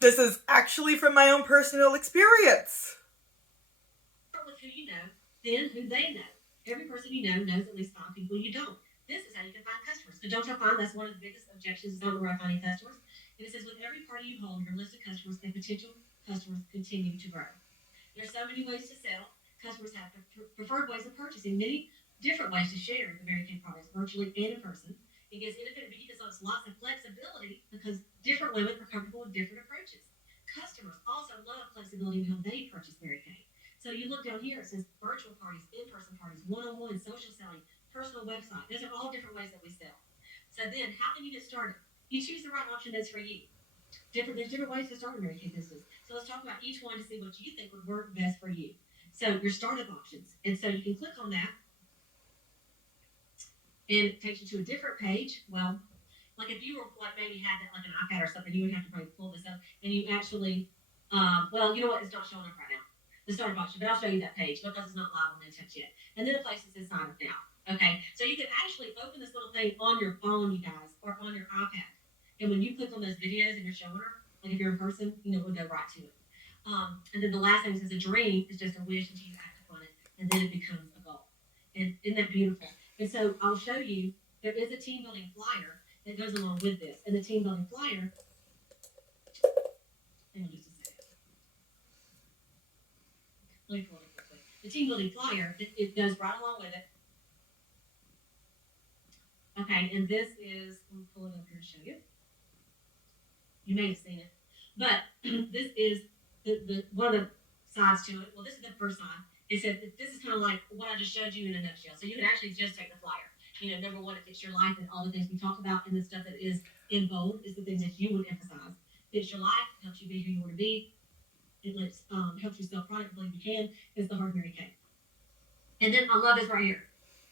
This is actually from my own personal experience. Start with who you know, then who they know. Every person you know knows at least 5 people you don't. This is how you can find customers. So don't you find that's one of the biggest objections is not where I find customers? And it says with every party you hold, your list of customers and potential customers continue to grow. There's so many ways to sell. Customers have preferred ways of purchasing, many different ways to share the Mary Kay products, virtually and in person. It gives independent beauty consultants lots of flexibility because different women are comfortable with different approaches. Customers also love flexibility in how they purchase Mary Kay. So you look down here, it says virtual parties, in-person parties, one-on-one, social selling, personal website. Those are all different ways that we sell. So then, how can you get started? You choose the right option that's for you. There's different ways to start a Mary Kay business. So let's talk about each one to see what you think would work best for you. So your startup options. And so you can click on that. And it takes you to a different page. Well, like if you were like maybe had that like an iPad or something, you would have to probably pull this up. And you actually, well, you know what? It's not showing up right now. The startup option, but I'll show you that page because it's not live on Intouch yet. And then a place that says sign up now. Okay, so you can actually open this little thing on your phone, you guys, or on your iPad. And when you click on those videos and you're showing her, like if you're in person, you know, it would go right to it. And then the last thing says a dream is just a wish until you act upon it, and then it becomes a goal. And isn't that beautiful? And so I'll show you, there is a team building flyer that goes along with this. And the team building flyer, hang on just a second. Let me pull it up real quick. The team building flyer, it goes right along with it. Okay, and this is, let me pull it up here to show you. You may have seen it. But this is the one of the sides to it. Well, this is the first side. It said this is kind of like what I just showed you in a nutshell. So you can actually just take the flyer. You know, number one, it fits your life and all the things we talked about, and the stuff that is in bold is the things that you would emphasize. Fits your life, helps you be who you want to be. It helps you sell product, believe you can. It's the heart of Mary Kay. And then I love this right here.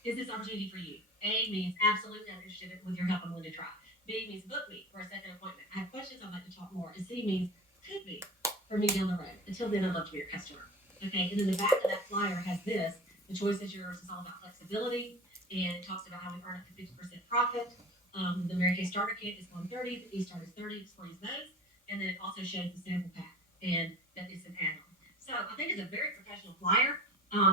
Is this opportunity for you? A means absolutely I'm interested with your help. I'm willing to try. B means book me for a second appointment. I have questions. I'd like to talk more. And C means could be for me down the road. Until then, I'd love to be your customer. Okay. And then the back of that flyer has this. The choice is yours. It's all about flexibility, and it talks about how we earn up to 50% profit. The Mary Kay starter kit is $130. The e-start is $30. Explains those, and then it also shows the sample pack, and that is an add-on. So I think it's a very professional flyer.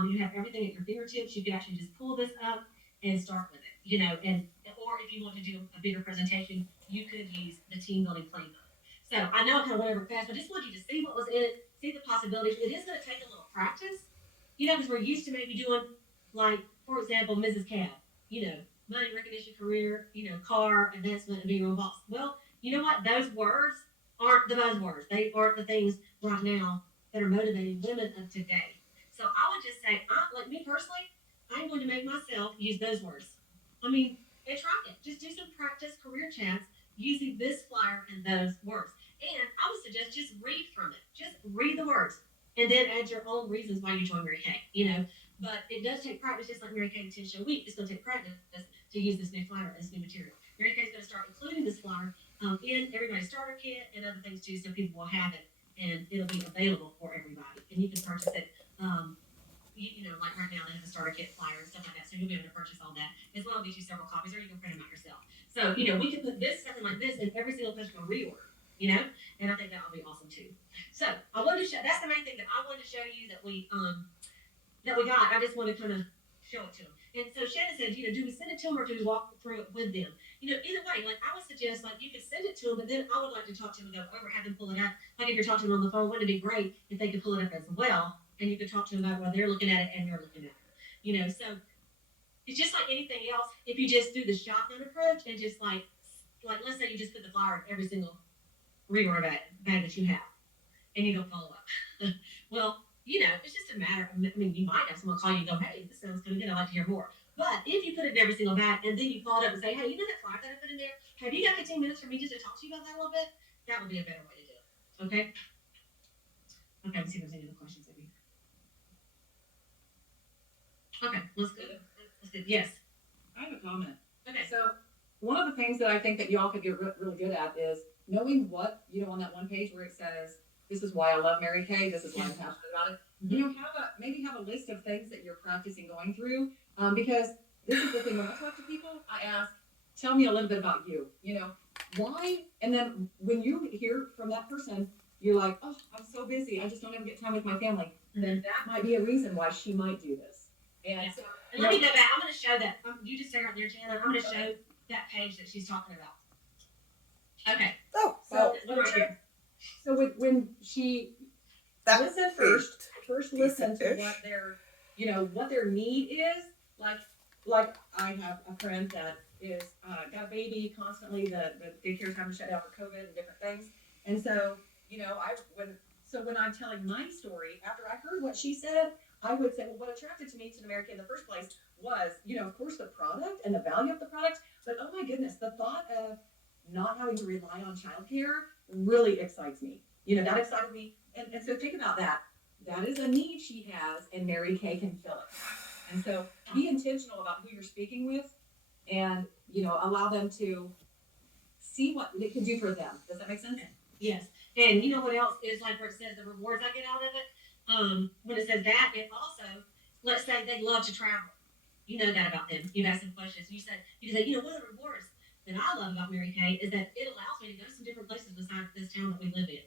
You have everything at your fingertips. You can actually just pull this up and start with it, you know, or if you want to do a bigger presentation, you could use the team building playbook. So I know I kind of went over it fast, but I just wanted you to see what was in it, see the possibilities. It is going to take a little practice, you know, because we're used to maybe doing, like, for example, Mrs. Cab, you know, money, recognition, career, you know, car, advancement, and being your own boss. Well, you know what? Those words aren't the buzzwords. They aren't the things right now that are motivating women of today. So I would just say, like me personally, I'm going to make myself use those words. I mean, and try it. Just do some practice career chats using this flyer and those words. And I would suggest just read from it. Just read the words and then add your own reasons why you joined Mary Kay. But it does take practice, just like Mary Kay 10 Show Week. It's going to take practice to use this new flyer, this new material. Mary Kay's going to start including this flyer in everybody's starter kit and other things too, so people will have it and it'll be available for everybody. And you can purchase it. Like right now they have the starter kit flyer and stuff like that, so you'll be able to purchase all that as well. Get you several copies, or you can print them out yourself. So we can put something like this in every single customer reorder. And I think that will be awesome too. So I wanted to show. That's the main thing that I wanted to show you that we got. I just want to kind of show it to them. And so Shannon said, do we send it to them or do we walk through it with them? Either way, like I would suggest, like you could send it to them, but then I would like to talk to them and go over, have them pull it up. Like if you're talking to them on the phone, wouldn't it be great if they could pull it up as well, and you could talk to them about it while they're looking at it and you're looking at it. So it's just like anything else. If you just do the shotgun approach and just like let's say you just put the flyer in every single reorder bag that you have, and you don't follow up. Well, it's just a matter of, you might have someone call you and go, hey, this sounds kind of good, I'd like to hear more. But if you put it in every single bag and then you followed up and say, hey, that flyer that I put in there, have you got 15 minutes for me just to talk to you about that a little bit? That would be a better way to do it. Okay? Okay, let's see if there's any other questions maybe. Okay, let's go. Yes. I have a comment. Okay. So one of the things that I think that y'all could get really good at is knowing what, on that one page where it says, this is why I love Mary Kay, this is why I'm passionate about it. Maybe have a list of things that you're practicing going through. Because this is the thing, when I talk to people, I ask, tell me a little bit about you, why? And then when you hear from that person, you're like, oh, I'm so busy, I just don't ever get time with my family. Then that might be a reason why she might do this. And so, and let me go back. I'm going to show that. You just stay right there, Jana. I'm going to show that page that she's talking about. Okay. Oh, so when she listen first listen to what what their need is. Like I have a friend that is got a baby constantly. The daycare's having to shut down for COVID and different things. And so when I'm telling my story, after I heard what she said, I would say, well, what attracted to me to America in the first place was, of course, the product and the value of the product. But oh my goodness, the thought of not having to rely on childcare really excites me. That excited me. And so think about that. That is a need she has, and Mary Kay can fill it. And so be intentional about who you're speaking with, and allow them to see what it can do for them. Does that make sense? Yes. And you know what else is like where it says the rewards I get out of it? When it says that, it also, let's say they love to travel. You know that about them. You've asked them questions. You say, what are the rewards that I love about Mary Kay is that it allows me to go to some different places besides this town that we live in.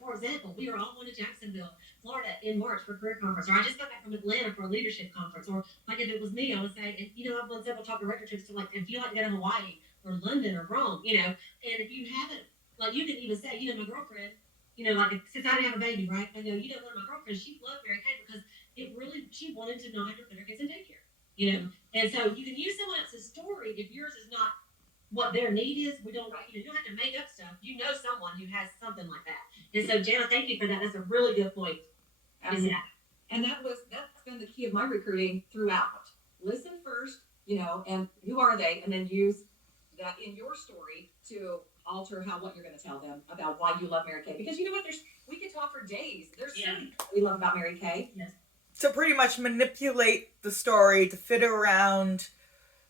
For example, we are all going to Jacksonville, Florida in March for career conference, or I just got back from Atlanta for a leadership conference, or like if it was me, I would say, I've done several top director trips to if you like to go to Hawaii or London or Rome, and if you haven't, you can even say, my girlfriend, since I didn't have a baby, right? I know, one of my girlfriends, she loved Mary Kay because she wanted to not have to put her kids in daycare, and so you can use someone else's story if yours is not what their need is. We don't, you don't have to make up stuff. Someone who has something like that. And so, Jana, thank you for that. That's a really good point. Absolutely. And that's been the key of my recruiting throughout. Listen first, and who are they, and then use that in your story to alter what you're going to tell them about why you love Mary Kay. Because we could talk for days. There's so many we love about Mary Kay. Yes. To pretty much manipulate the story to fit around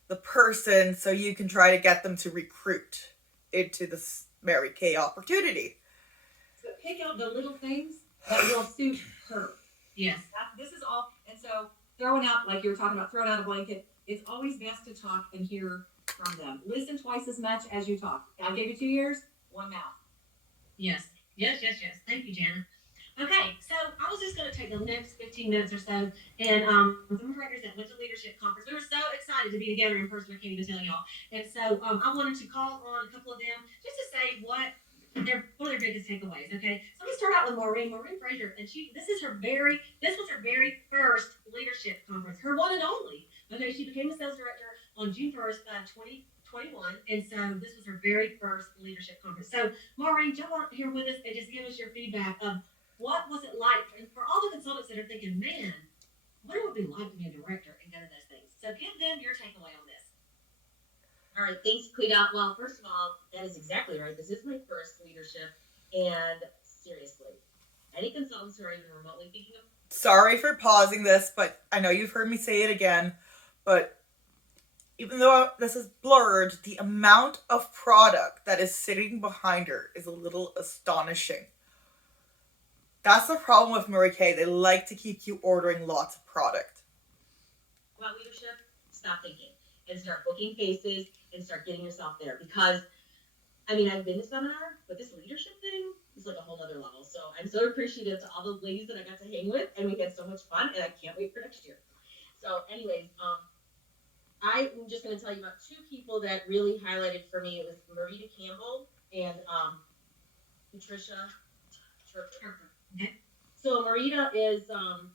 the person so you can try to get them to recruit into this Mary Kay opportunity. So pick out the little things that will suit her. Yes. This is all, and so throwing out, like you were talking about, throwing out a blanket, it's always best to talk and hear from them. Listen twice as much as you talk. I gave you 2 ears, one mouth. Yes. Thank you, Jana. Okay, so I was just going to take the next 15 minutes or so, and some writers that went to leadership conference, we were so excited to be together in person, I can't even tell y'all. And so I wanted to call on a couple of them just to say what are their biggest takeaways. Okay, so let me start out with Maureen Fraser, and this was her very first leadership conference, her one and only. Okay, she became a sales director on June 1st, 21, and so this was her very first leadership conference. So, Maureen, jump on here with us and just give us your feedback of what was it like for all the consultants that are thinking, man, what it would be like to be a director and go to those things. So, give them your takeaway on this. All right, thanks, Cleta. Well, first of all, that is exactly right. This is my first leadership, and seriously, any consultants who are even remotely thinking of... Sorry for pausing this, but I know you've heard me say it again, but even though this is blurred, the amount of product that is sitting behind her is a little astonishing. That's the problem with Mary Kay. They like to keep you ordering lots of product. About leadership, stop thinking and start booking cases and start getting yourself there. Because, I mean, I've been to seminar, but this leadership thing is like a whole other level. So I'm so appreciative to all the ladies that I got to hang with, and we had so much fun, and I can't wait for next year. So anyways, I'm just going to tell you about two people that really highlighted for me. It was Marita Campbell and Patricia Turker. So Marita is,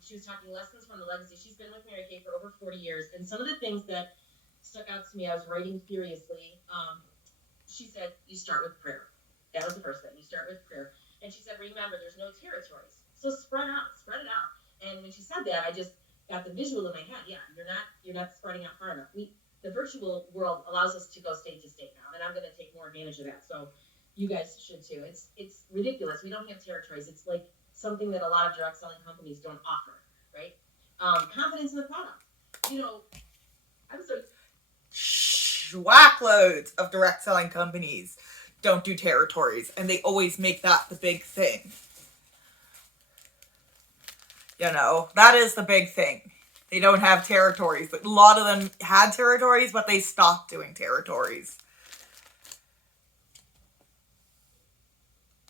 she was talking lessons from the legacy. She's been with Mary Kay for over 40 years. And some of the things that stuck out to me, I was writing furiously. She said, you start with prayer. That was the first thing. You start with prayer. And she said, remember, there's no territories. So spread it out. And when she said that, I just got the visual in my head. Yeah, you're not spreading out far enough. The virtual world allows us to go state to state now, and I'm going to take more advantage of that. So you guys should too. It's ridiculous. We don't have territories. It's like something that a lot of direct selling companies don't offer, right? Confidence in the product. You know, I'm so... Schwackloads of direct selling companies don't do territories, and they always make that the big thing. You know, that is the big thing. They don't have territories. But a lot of them had territories, but they stopped doing territories.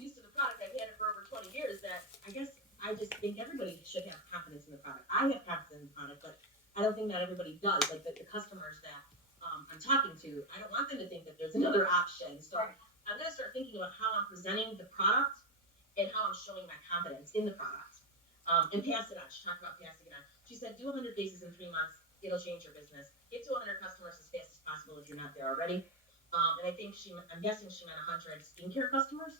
Used to the product, I've had it for over 20 years, that I just think everybody should have confidence in the product. I have confidence in the product, but I don't think not everybody does. Like the customers that I'm talking to, I don't want them to think that there's another option. So I'm going to start thinking about how I'm presenting the product and how I'm showing my confidence in the product. And pass it on. She talked about passing it on. She said, do 100 cases in 3 months. It'll change your business. Get to 100 customers as fast as possible if you're not there already. And I think I'm guessing she meant 100 skincare customers.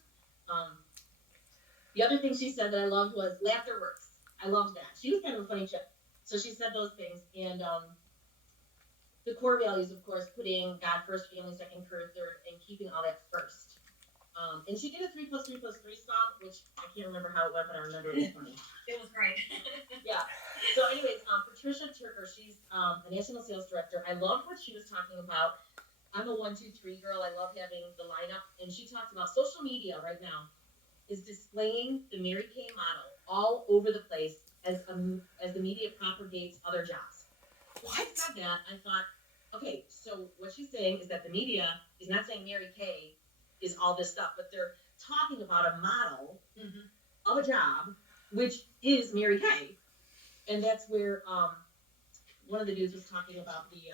The other thing she said that I loved was laughter works. I loved that. She was kind of a funny chick. So she said those things. And the core values, of course, putting God first, family second, career third, and keeping all that first. And she did a 3+3+3 song, which I can't remember how it went, but I remember it was funny. It was great. Yeah. So anyways, Patricia Turker, she's a national sales director. I loved what she was talking about. I'm a 1, 2, 3 girl. I love having the lineup. And she talked about social media right now is displaying the Mary Kay model all over the place as the media propagates other jobs. When she said that, I thought, okay, so what she's saying is that the media is not saying Mary Kay is all this stuff, but they're talking about a model of a job, which is Mary Kay. And that's where one of the dudes was talking about the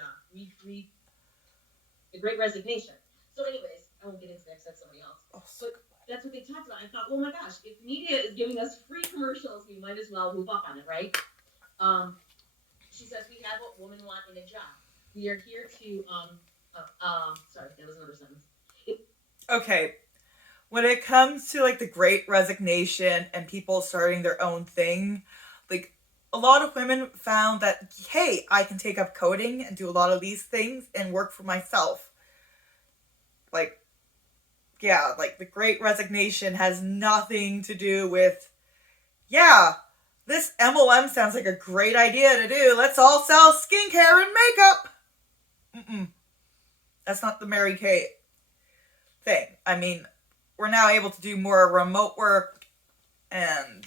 Great Resignation. So anyways, I won't get into that because that's somebody else. But that's what they talked about. I thought, oh my gosh, if media is giving us free commercials, we might as well move up on it, right? She says we have what women want in a job. We are here to, sorry, that was another sentence. Okay, when it comes to like the Great Resignation and people starting their own thing, like a lot of women found that, hey, I can take up coding and do a lot of these things and work for myself. Like, yeah, like the Great Resignation has nothing to do with, yeah, this MLM sounds like a great idea to do. Let's all sell skincare and makeup. That's not the Mary Kay thing. I mean, we're now able to do more remote work and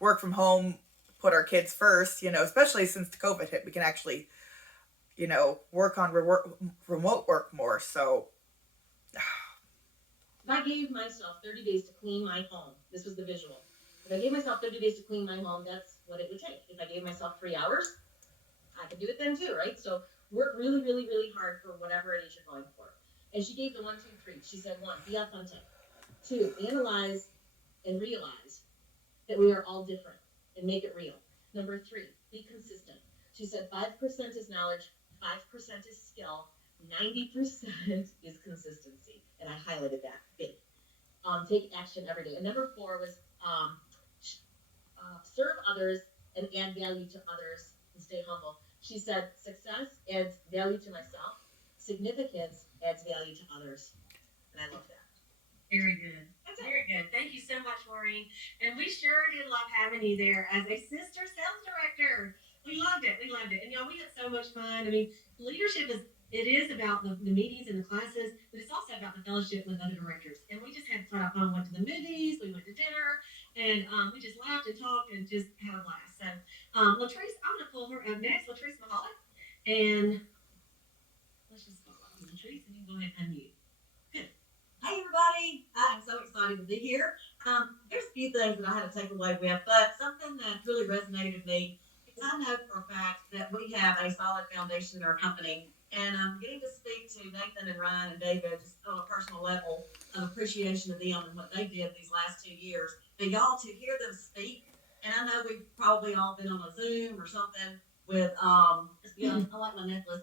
work from home, put our kids first, you know, especially since the COVID hit, we can actually, you know, work on remote work more, so. If I gave myself 30 days to clean my home, this was the visual. If I gave myself 30 days to clean my home, that's what it would take. If I gave myself 3 hours, I could do it then too, right? So work really, really, really hard for whatever it is you're going for. And she gave the 1, 2, 3. She said 1, be authentic. 2, analyze and realize that we are all different and make it real. Number 3, be consistent. She said 5% is knowledge, 5% is skill, 90% is consistency, and I highlighted that big. Take action every day. And number 4 was serve others and add value to others and stay humble. She said, success adds value to myself, significance adds value to others. And I love that. Very good. That's very good. Thank you so much, Maureen. And we sure did love having you there as a sister sales director. We loved it. We loved it. And y'all, we had so much fun. I mean, leadership is about the meetings and the classes, but it's also about the fellowship with other directors. And we just had fun. Went to the movies, we went to dinner, and we just laughed and talked and just had a blast. So, Latrice, I'm going to pull her up next, Latrice Mahalik. And let's just go on Latrice, and you can go ahead and unmute. Hi everybody, I'm so excited to be here. There's a few things that I had to take away with, but something that really resonated with me is I know for a fact that we have a solid foundation in our company, and I'm getting to speak to Nathan and Ryan and David just on a personal level of appreciation of them and what they did these last 2 years. But y'all, to hear them speak, and I know we've probably all been on a Zoom or something with, I like my necklace,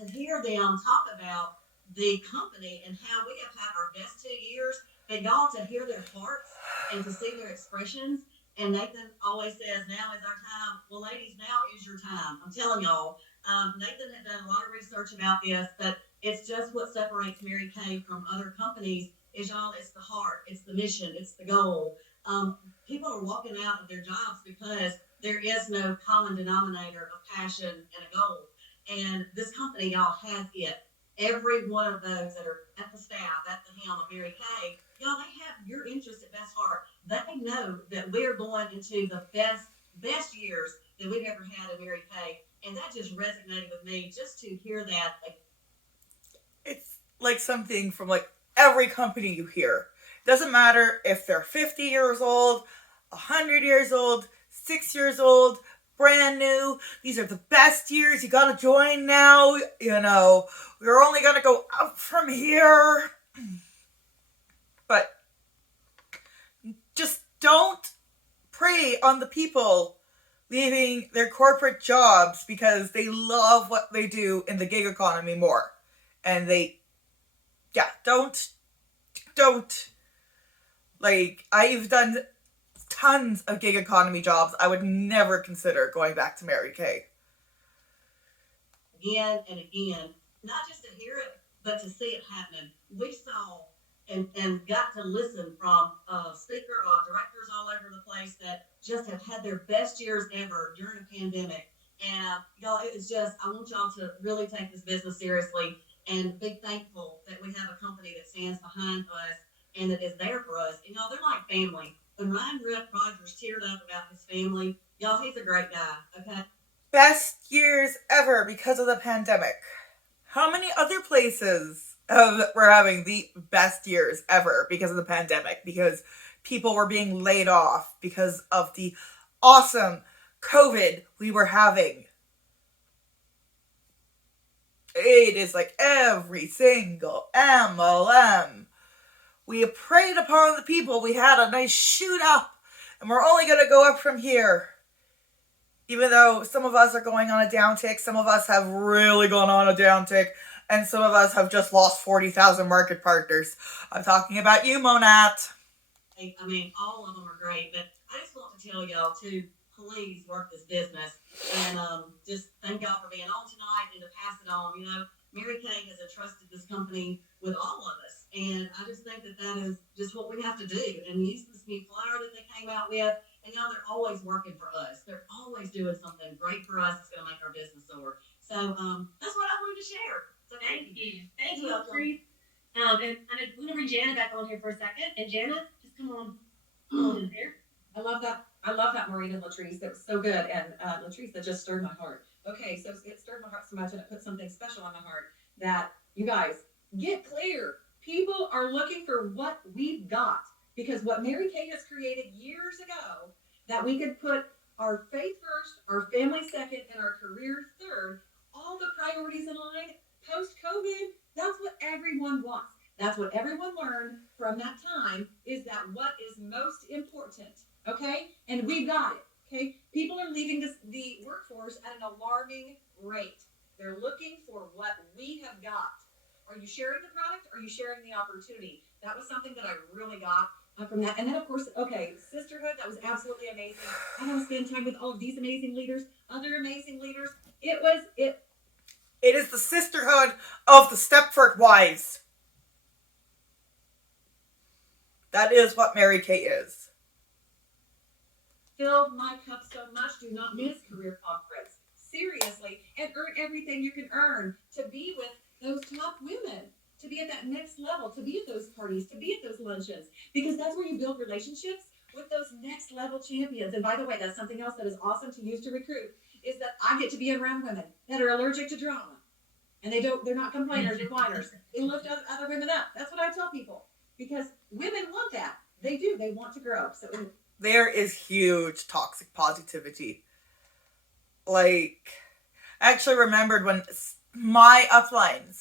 to hear them talk about the company and how we have had our best 2 years, and y'all to hear their hearts and to see their expressions. And Nathan always says, now is our time. Well, ladies, now is your time. I'm telling y'all, Nathan had done a lot of research about this, but it's just what separates Mary Kay from other companies is, y'all, it's the heart, it's the mission, it's the goal. People are walking out of their jobs because there is no common denominator of passion and a goal. And this company, y'all, has it. Every one of those that are at the staff, at the helm of Mary Kay, y'all, they have your interest at best heart. They know that we're going into the best years that we've ever had at Mary Kay. And that just resonated with me just to hear that. It's like something from like every company you hear. Doesn't matter if they're 50 years old, 100 years old, 6 years old, brand new. These are the best years. You gotta join now. You know, we're only gonna go up from here. But just don't prey on the people leaving their corporate jobs because they love what they do in the gig economy more. And don't. Like, I've done tons of gig economy jobs. I would never consider going back to Mary Kay. Again and again, not just to hear it, but to see it happening. We saw and got to listen from directors all over the place that just have had their best years ever during a pandemic. And y'all, it was just, I want y'all to really take this business seriously and be thankful that we have a company that stands behind us and that is there for us. And y'all, they're like family. When Ryan Rogers teared up about his family, y'all, he's a great guy, okay? Best years ever because of the pandemic. How many other places were having the best years ever because of the pandemic? Because people were being laid off because of the awesome COVID we were having. It is like every single MLM. We preyed upon the people. We had a nice shoot up, and we're only going to go up from here. Even though some of us are going on a downtick, some of us have really gone on a downtick, and some of us have just lost 40,000 market partners. I'm talking about you, Monat. I mean, all of them are great, but I just want to tell y'all to please work this business and just thank y'all for being on tonight and to pass it on. You know, Mary Kay has entrusted this company with all of us, and I just think that is just what we have to do. And use this new flyer that they came out with, and y'all, they're always working for us. They're always doing something great for us. It's going to make our business soar. So that's what I wanted to share. So thank you. Thank you, Latrice. And I'm going to bring Jana back on here for a second. And Jana, just come on in here. I love that, Maureen and Latrice. That was so good. And Latrice, that just stirred my heart. Okay, so it stirred my heart so much, and it put something special on my heart that you guys get clear. People are looking for what we've got, because what Mary Kay has created years ago, that we could put our faith first, our family second, and our career third, all the priorities in line post-COVID. That's what everyone wants. That's what everyone learned from that time, is that what is most important, okay? And we've got it, okay? People are leaving the workforce at an alarming rate. They're looking for what we have got. Are you sharing the product? Are you sharing the opportunity? That was something that I really got from that. And then, of course, okay, sisterhood, that was absolutely amazing. I got to spend time with all of these amazing leaders, other amazing leaders. It is the sisterhood of the Stepford wives. That is what Mary Kay is. Filled my cup so much. Do not miss Career Conference. Seriously. And earn everything you can earn to be with those top women, to be at that next level, to be at those parties, to be at those luncheons, because that's where you build relationships with those next level champions. And by the way, that's something else that is awesome to use to recruit, is that I get to be around women that are allergic to drama. And they're not complainers or whiners. They lift other women up. That's what I tell people, because women want that. They do. They want to grow. So there is huge toxic positivity. Like, I actually remembered when my upline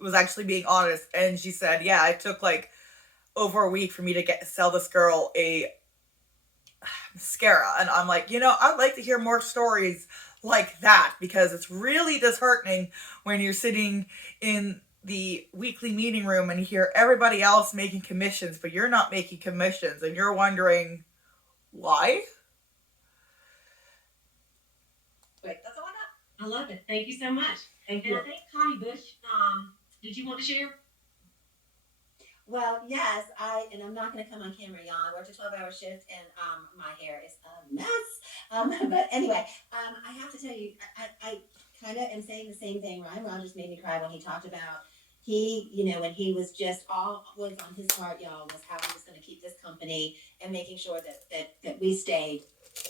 was actually being honest, and she said, yeah, it took like over a week for me to sell this girl a mascara. And I'm like, I'd like to hear more stories like that, because it's really disheartening when you're sitting in the weekly meeting room and you hear everybody else making commissions, but you're not making commissions, and you're wondering why. Wait, that's all I got. I love it. Thank you so much. Thank you. And I think Connie Bush, did you want to share? Well, yes, I'm not going to come on camera, y'all. I worked a 12-hour shift, and my hair is a mess. But anyway, I have to tell you, I kind of am saying the same thing. Ryan Rogers made me cry when he talked about when he was just all was on his heart, y'all, was how he was going to keep this company and making sure that we stayed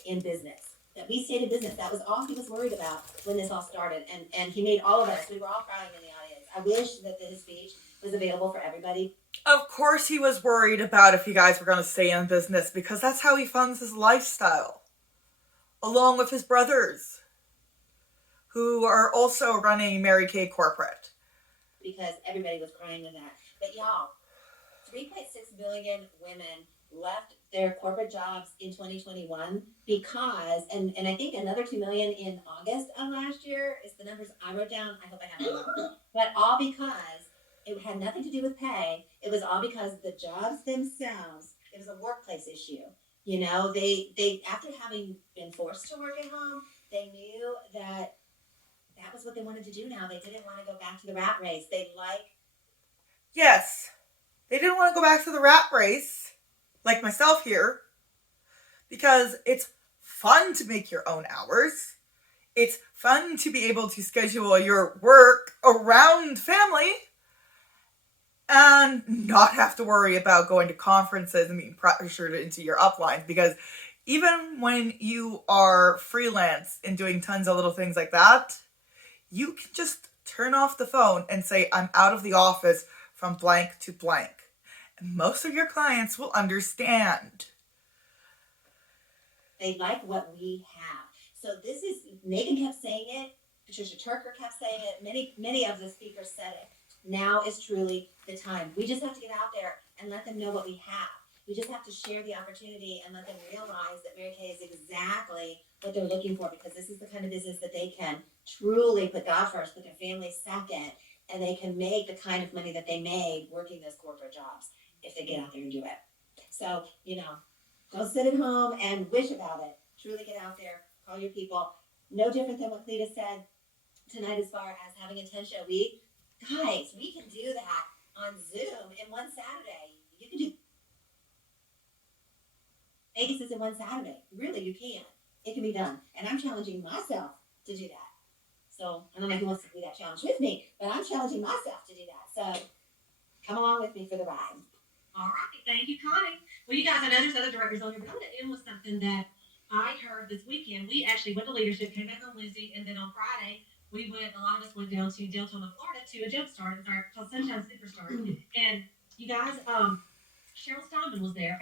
in business. That we stayed in business. That was all he was worried about when this all started. And he made all of us, we were all crying in the audience. I wish that his speech was available for everybody. Of course he was worried about if you guys were going to stay in business, because that's how he funds his lifestyle. Along with his brothers, who are also running Mary Kay Corporate. Because everybody was crying with that. But y'all, 3.6 billion women left their corporate jobs in 2021 because, and I think another 2 million in August of last year is the numbers I wrote down. I hope I have them. But all because it had nothing to do with pay. It was all because the jobs themselves, it was a workplace issue. They after having been forced to work at home, they knew that was what they wanted to do now. They didn't want to go back to the rat race. Yes, they didn't want to go back to the rat race, like myself here, because it's fun to make your own hours. It's fun to be able to schedule your work around family and not have to worry about going to conferences and being pressured into your uplines, because even when you are freelance and doing tons of little things like that, you can just turn off the phone and say, I'm out of the office from blank to blank. And most of your clients will understand. They like what we have. So this is, Megan kept saying it, Patricia Turker kept saying it, many of the speakers said it. Now is truly the time. We just have to get out there and let them know what we have. We just have to share the opportunity and let them realize that Mary Kay is exactly what they're looking for, because this is the kind of business that they can truly put God first, put their family second, and they can make the kind of money that they made working those corporate jobs if they get out there and do it. So, don't sit at home and wish about it. Truly get out there, call your people. No different than what Cleta said tonight as far as having a 10-show week. Guys, we can do that on Zoom in one Saturday. You can do Vegas in one Saturday. Really, you can. It can be done. And I'm challenging myself to do that. So I don't know who wants to do that challenge with me, but I'm challenging myself to do that. So come along with me for the ride. All right. Thank you, Connie. Well, you guys, I know there's other directors on here, but I'm going to end with something that I heard this weekend. We actually went to leadership, came back on Wednesday, and then on Friday, a lot of us went down to Deltona, Florida to a jumpstart. It's called Sunshine Superstart. And you guys, Cheryl Warfield was there,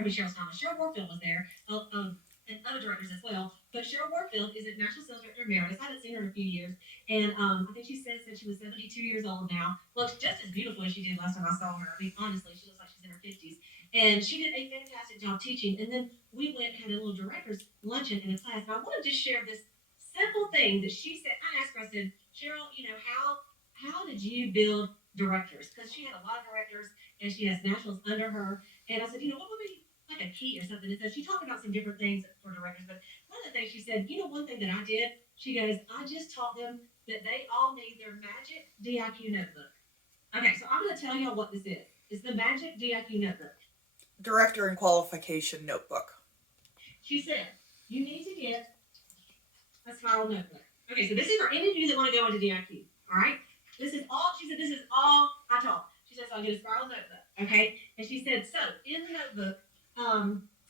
and other directors as well. But Cheryl Warfield is a National Sales Director Emeritus. I haven't seen her in a few years. And I think she said she was 72 years old now. Looks just as beautiful as she did last time I saw her. I mean, honestly, she looks like she's in her 50s. And she did a fantastic job teaching. And then we went and had a little director's luncheon in a class. And I want to just share this simple thing that she said. I asked her, I said, Cheryl, how did you build directors? Because she had a lot of directors and she has nationals under her. And I said, what would be like a key or something? And so she talked about some different things for directors. But one of the things she said, one thing that I did, she goes, I just taught them that they all need their magic DIQ notebook. Okay, so I'm going to tell y'all what this is. It's the magic DIQ notebook. Director and qualification notebook. She said, you need to get a spiral notebook. Okay, so this is for any of you that want to go into DIQ. All right? She said, this is all I taught. She said, so I'll get a spiral notebook. Okay? And she said, so in the notebook,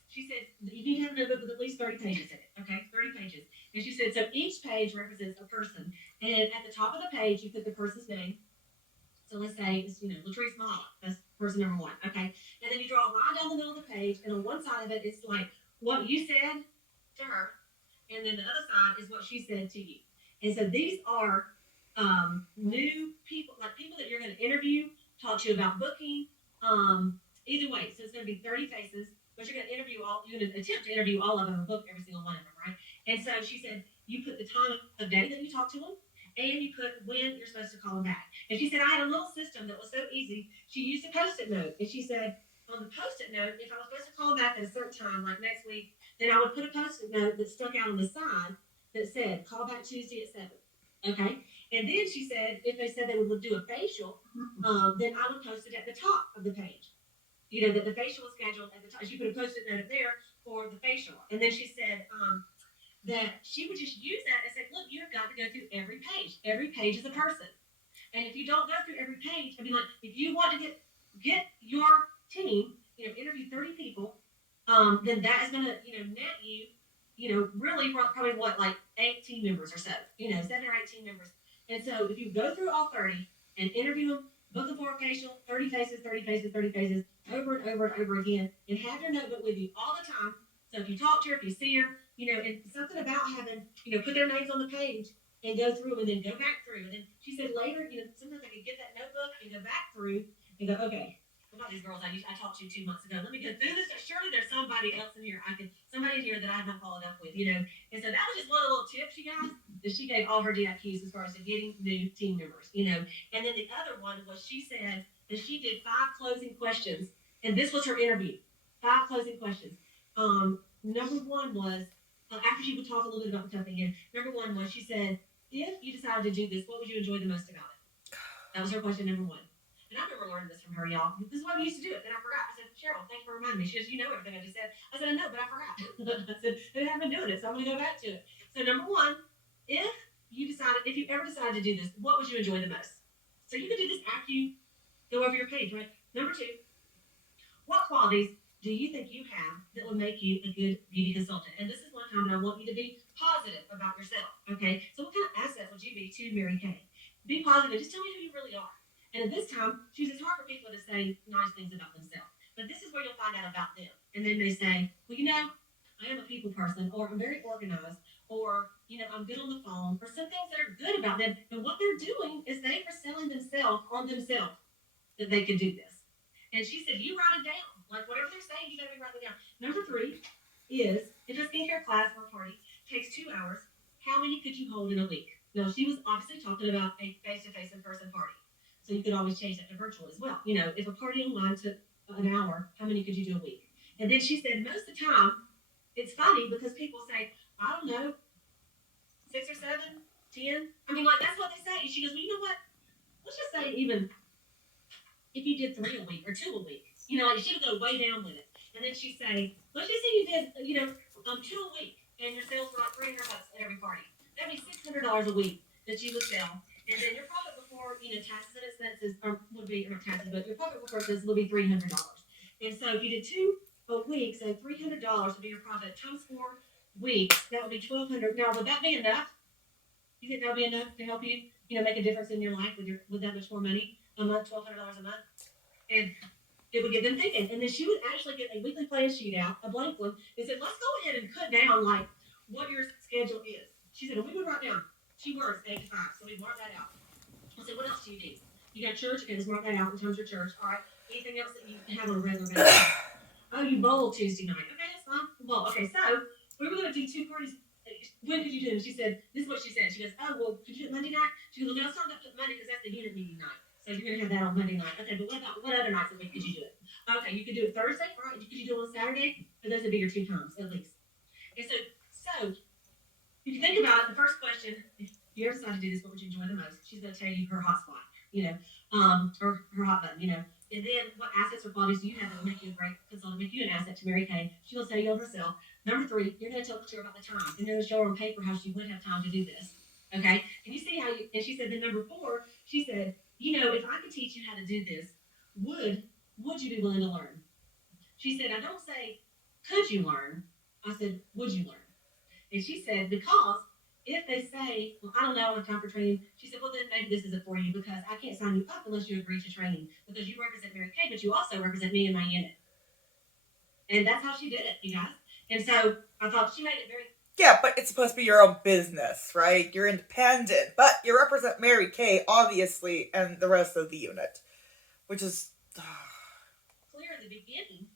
she said, you need to have a notebook with at least 30 pages in it. Okay? 30 pages. And she said, so each page represents a person. And at the top of the page, you put the person's name. So let's say it's, Latrice Mahal. That's person number 1. Okay? And then you draw a line down the middle of the page. And on one side of it, it's like what you said to her. And then the other side is what she said to you. And so these are new people, like people that you're going to interview, talk to you about booking. Either way, so it's going to be 30 faces, but you're going to attempt to interview all of them and book every single one of them, right? And so she said, you put the time of day that you talk to them, and you put when you're supposed to call them back. And she said, I had a little system that was so easy. She used a Post-it note, and she said, on the Post-it note, if I was supposed to call back at a certain time, like next week, then I would put a Post-it note that stuck out on the side that said, call back Tuesday at 7. Okay? And then she said, if they said they would do a facial, then I would post it at the top of the page. That the facial was scheduled at the top. She put a Post-it note up there for the facial. And then she said that she would just use that and say, look, you've got to go through every page. Every page is a person. And if you don't go through every page, if you want to get your team, interview 30 people, then that is going to, net you, really probably like 8 team members or so, 7 or 8 team members. And so if you go through all 30 and interview them, book them for a facial, 30 faces, 30 faces, 30 faces, over and over and over again, and have your notebook with you all the time. So if you talk to her, if you see her, and something about having, put their names on the page and go through and then go back through. And then she said later, sometimes I could get that notebook and go back through and go, okay, what about these girls I talked to 2 months ago? Let me go through this. Surely there's somebody else in here somebody in here that I have not followed up with, And so that was just one of the little tips, you guys, that she gave all her DIQs as far as getting new team members, And then the other one was she said that she did 5 closing questions, and this was her interview. 5 closing questions. Number 1 was, after she would talk a little bit about the tough again, number 1 was she said, if you decided to do this, what would you enjoy the most about it? That was her question number 1. And I remember learning this from her, y'all. This is why we used to do it. Then I forgot. I said, Cheryl, thanks for reminding me. She goes, you know everything I just said. I said, I know, but I forgot. I said, I haven't been doing it, so I'm going to go back to it. So number 1, if you ever decided to do this, what would you enjoy the most? So you can do this after you go over your page, right? Number 2, what qualities do you think you have that will make you a good beauty consultant? And this is one time that I want you to be positive about yourself, okay? So what kind of asset would you be to Mary Kay? Be positive. Just tell me who you really are. And at this time, it's hard for people to say nice things about themselves. But this is where you'll find out about them. And then they say, well, I am a people person, or I'm very organized, or, I'm good on the phone, or some things that are good about them. And what they're doing is they are selling themselves on themselves that they can do this. And she said, you write it down. Like whatever they're saying, you got to be writing it down. Number 3 is, if a skincare class or party takes 2 hours, how many could you hold in a week? Now, she was obviously talking about a face-to-face in-person party. So you could always change that to virtual as well. If a party online took an hour, how many could you do a week? And then she said, most of the time, it's funny because people say, I don't know, 6 or 7, 10. That's what they say. She goes, well, you know what? Let's just say even if you did 3 a week or 2 a week, she would go way down with it. And then she'd say, let's just say you did, 2 a week and your sales were like $300 at every party. That'd be $600 a week that you would sell. And then your profit before, taxes and expenses would be, not taxes, but your profit before expenses would be $300. And so if you did 2 a week, so $300 would be your profit times 4 weeks. That would be $1,200. Now, would that be enough? You think that would be enough to help you, make a difference in your life with that much more money a month, $1,200 a month? And it would get them thinking. And then she would actually get a weekly plan sheet out, a blank one, and said, let's go ahead and cut down what your schedule is. She said, and we would write down. She works 8 to 5, so we mark that out. I said, what else do you do? You got church? Okay, let's mark that out in terms of church. All right. Anything else that you have on a regular basis? Oh, you bowl Tuesday night. Okay, that's fine. Well, okay, so we were going to do 2 parties when could you do it? She said, this is what she said. She goes, oh, well, could you do it Monday night? She goes, well, let's start up with Monday because that's the unit meeting night. So you're going to have that on Monday night. Okay, but what other nights of the week could you do it? Okay, you could do it Thursday, or could you do it on Saturday? But those would be your 2 times at least. And so if you think about it, the first question, if you ever decide to do this, what would you enjoy the most? She's going to tell you her hot spot, or her hot button, And then what assets or qualities do you have that will make you a great consultant, make you an asset to Mary Kay? She'll tell you on herself. Number 3, you're going to talk to her about the time. You're going to show her on paper how she would have time to do this. Okay? And you see how and she said, then number 4, she said, if I could teach you how to do this, would you be willing to learn? She said, I don't say, could you learn? I said, would you learn? And she said, because if they say, well, I don't know, I don't have time for training, she said, well, then maybe this isn't for you because I can't sign you up unless you agree to training because you represent Mary Kay, but you also represent me and my unit. And that's how she did it, you guys. And so I thought she made it very... Yeah, but it's supposed to be your own business, right? You're independent, but you represent Mary Kay, obviously, and the rest of the unit, which is... clear in the beginning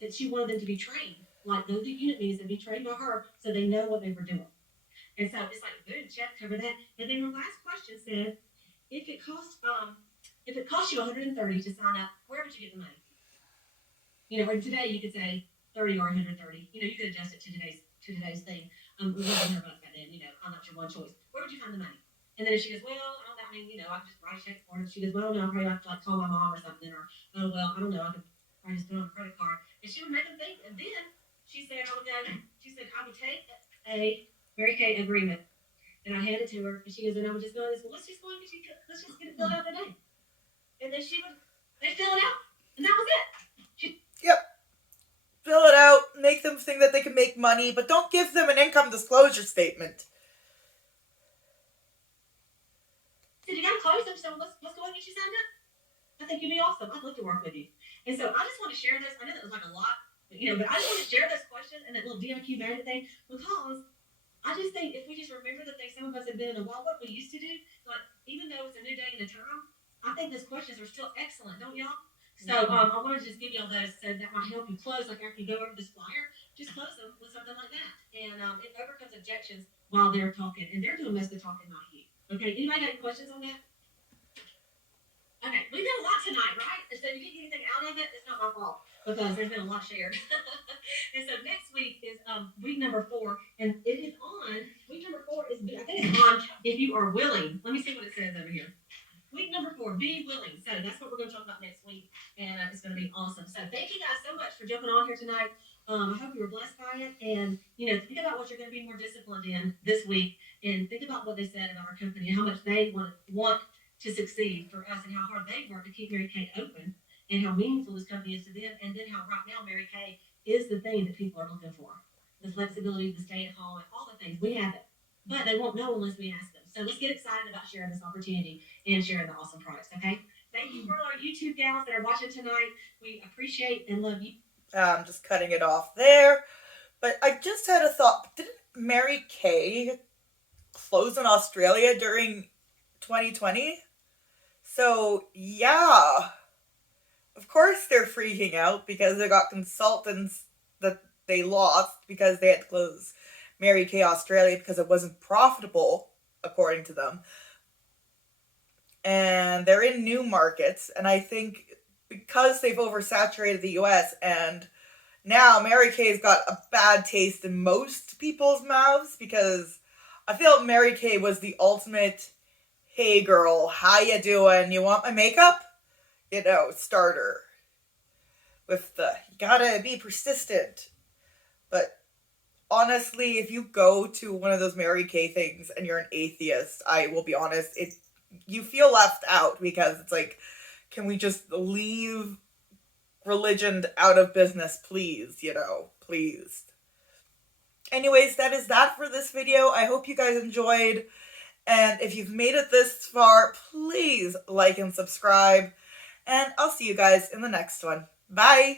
that she wanted them to be trained. Like, go to unit meetings and be trained by her so they know what they were doing. And so it's like, boom, check, cover that. And then her last question said, if it cost you $130 to sign up, where would you get the money? Or today you could say 30 or 130. You could adjust it to today's thing. We wasn't $100 back then. I'm not your one choice. Where would you find the money? And then if she goes, well, I don't know. I can just write a check for her. She goes, well, no, I'll probably have to call my mom or something. Or, oh, well, I don't know. I could probably just put on a credit card. And she would make them think. And then she said, I would take a Mary Kay agreement, and I hand it to her, and she goes, and I would just go, well, let's just get it filled out today. And then they fill it out, and that was it. Yep. Fill it out, make them think that they can make money, but don't give them an income disclosure statement. So you got to close them, so let's go and get you signed up. I think you'd be awesome. I'd love to work with you. And so I just want to share this. I know that was like a lot, but I just want to share this question and that little DIQ magnet thing because I just think if we just remember the things some of us have been in a while, what we used to do, like even though it's a new day and a time, I think those questions are still excellent, don't y'all? So I want to just give y'all those so that might help you close. Like after you go over this flyer, just close them with something like that, and it overcomes objections while they're talking, and they're doing most of the talking, not you. Okay, anybody got any questions on that? Okay, we did a lot tonight, right? So if you didn't get anything out of it, it's not my fault because there's been a lot shared. And so next week is week number 4, and it is on. Week number 4 is I think it's on if you are willing. Let me see what it says over here. Week number 4, be willing. So that's what we're going to talk about next week, and it's going to be awesome. So thank you guys so much for jumping on here tonight. I hope you were blessed by it, and think about what you're going to be more disciplined in this week, and think about what they said about our company and how much they want to succeed for us, and how hard they work to keep Mary Kay open, and how meaningful this company is to them, and then how right now Mary Kay is the thing that people are looking for. The flexibility, the stay at home, and all the things. We have it. But they won't know unless we ask them. So let's get excited about sharing this opportunity and sharing the awesome products, okay? Thank you for our YouTube gals that are watching tonight. We appreciate and love you. I'm just cutting it off there. But I just had a thought. Didn't Mary Kay close in Australia during 2020? So, yeah. Of course they're freaking out because they got consultants that they lost because they had to close Mary Kay Australia because it wasn't profitable, according to them. And they're in new markets, and I think because they've oversaturated the US, and now Mary Kay's got a bad taste in most people's mouths because I feel Mary Kay was the ultimate, hey girl, how you doing? You want my makeup? Starter. With the, you gotta be persistent. But honestly, if you go to one of those Mary Kay things and you're an atheist, I will be honest, you feel left out because it's like, can we just leave religion out of business, please? Please. Anyways, that is that for this video. I hope you guys enjoyed. And if you've made it this far, please like and subscribe. And I'll see you guys in the next one. Bye!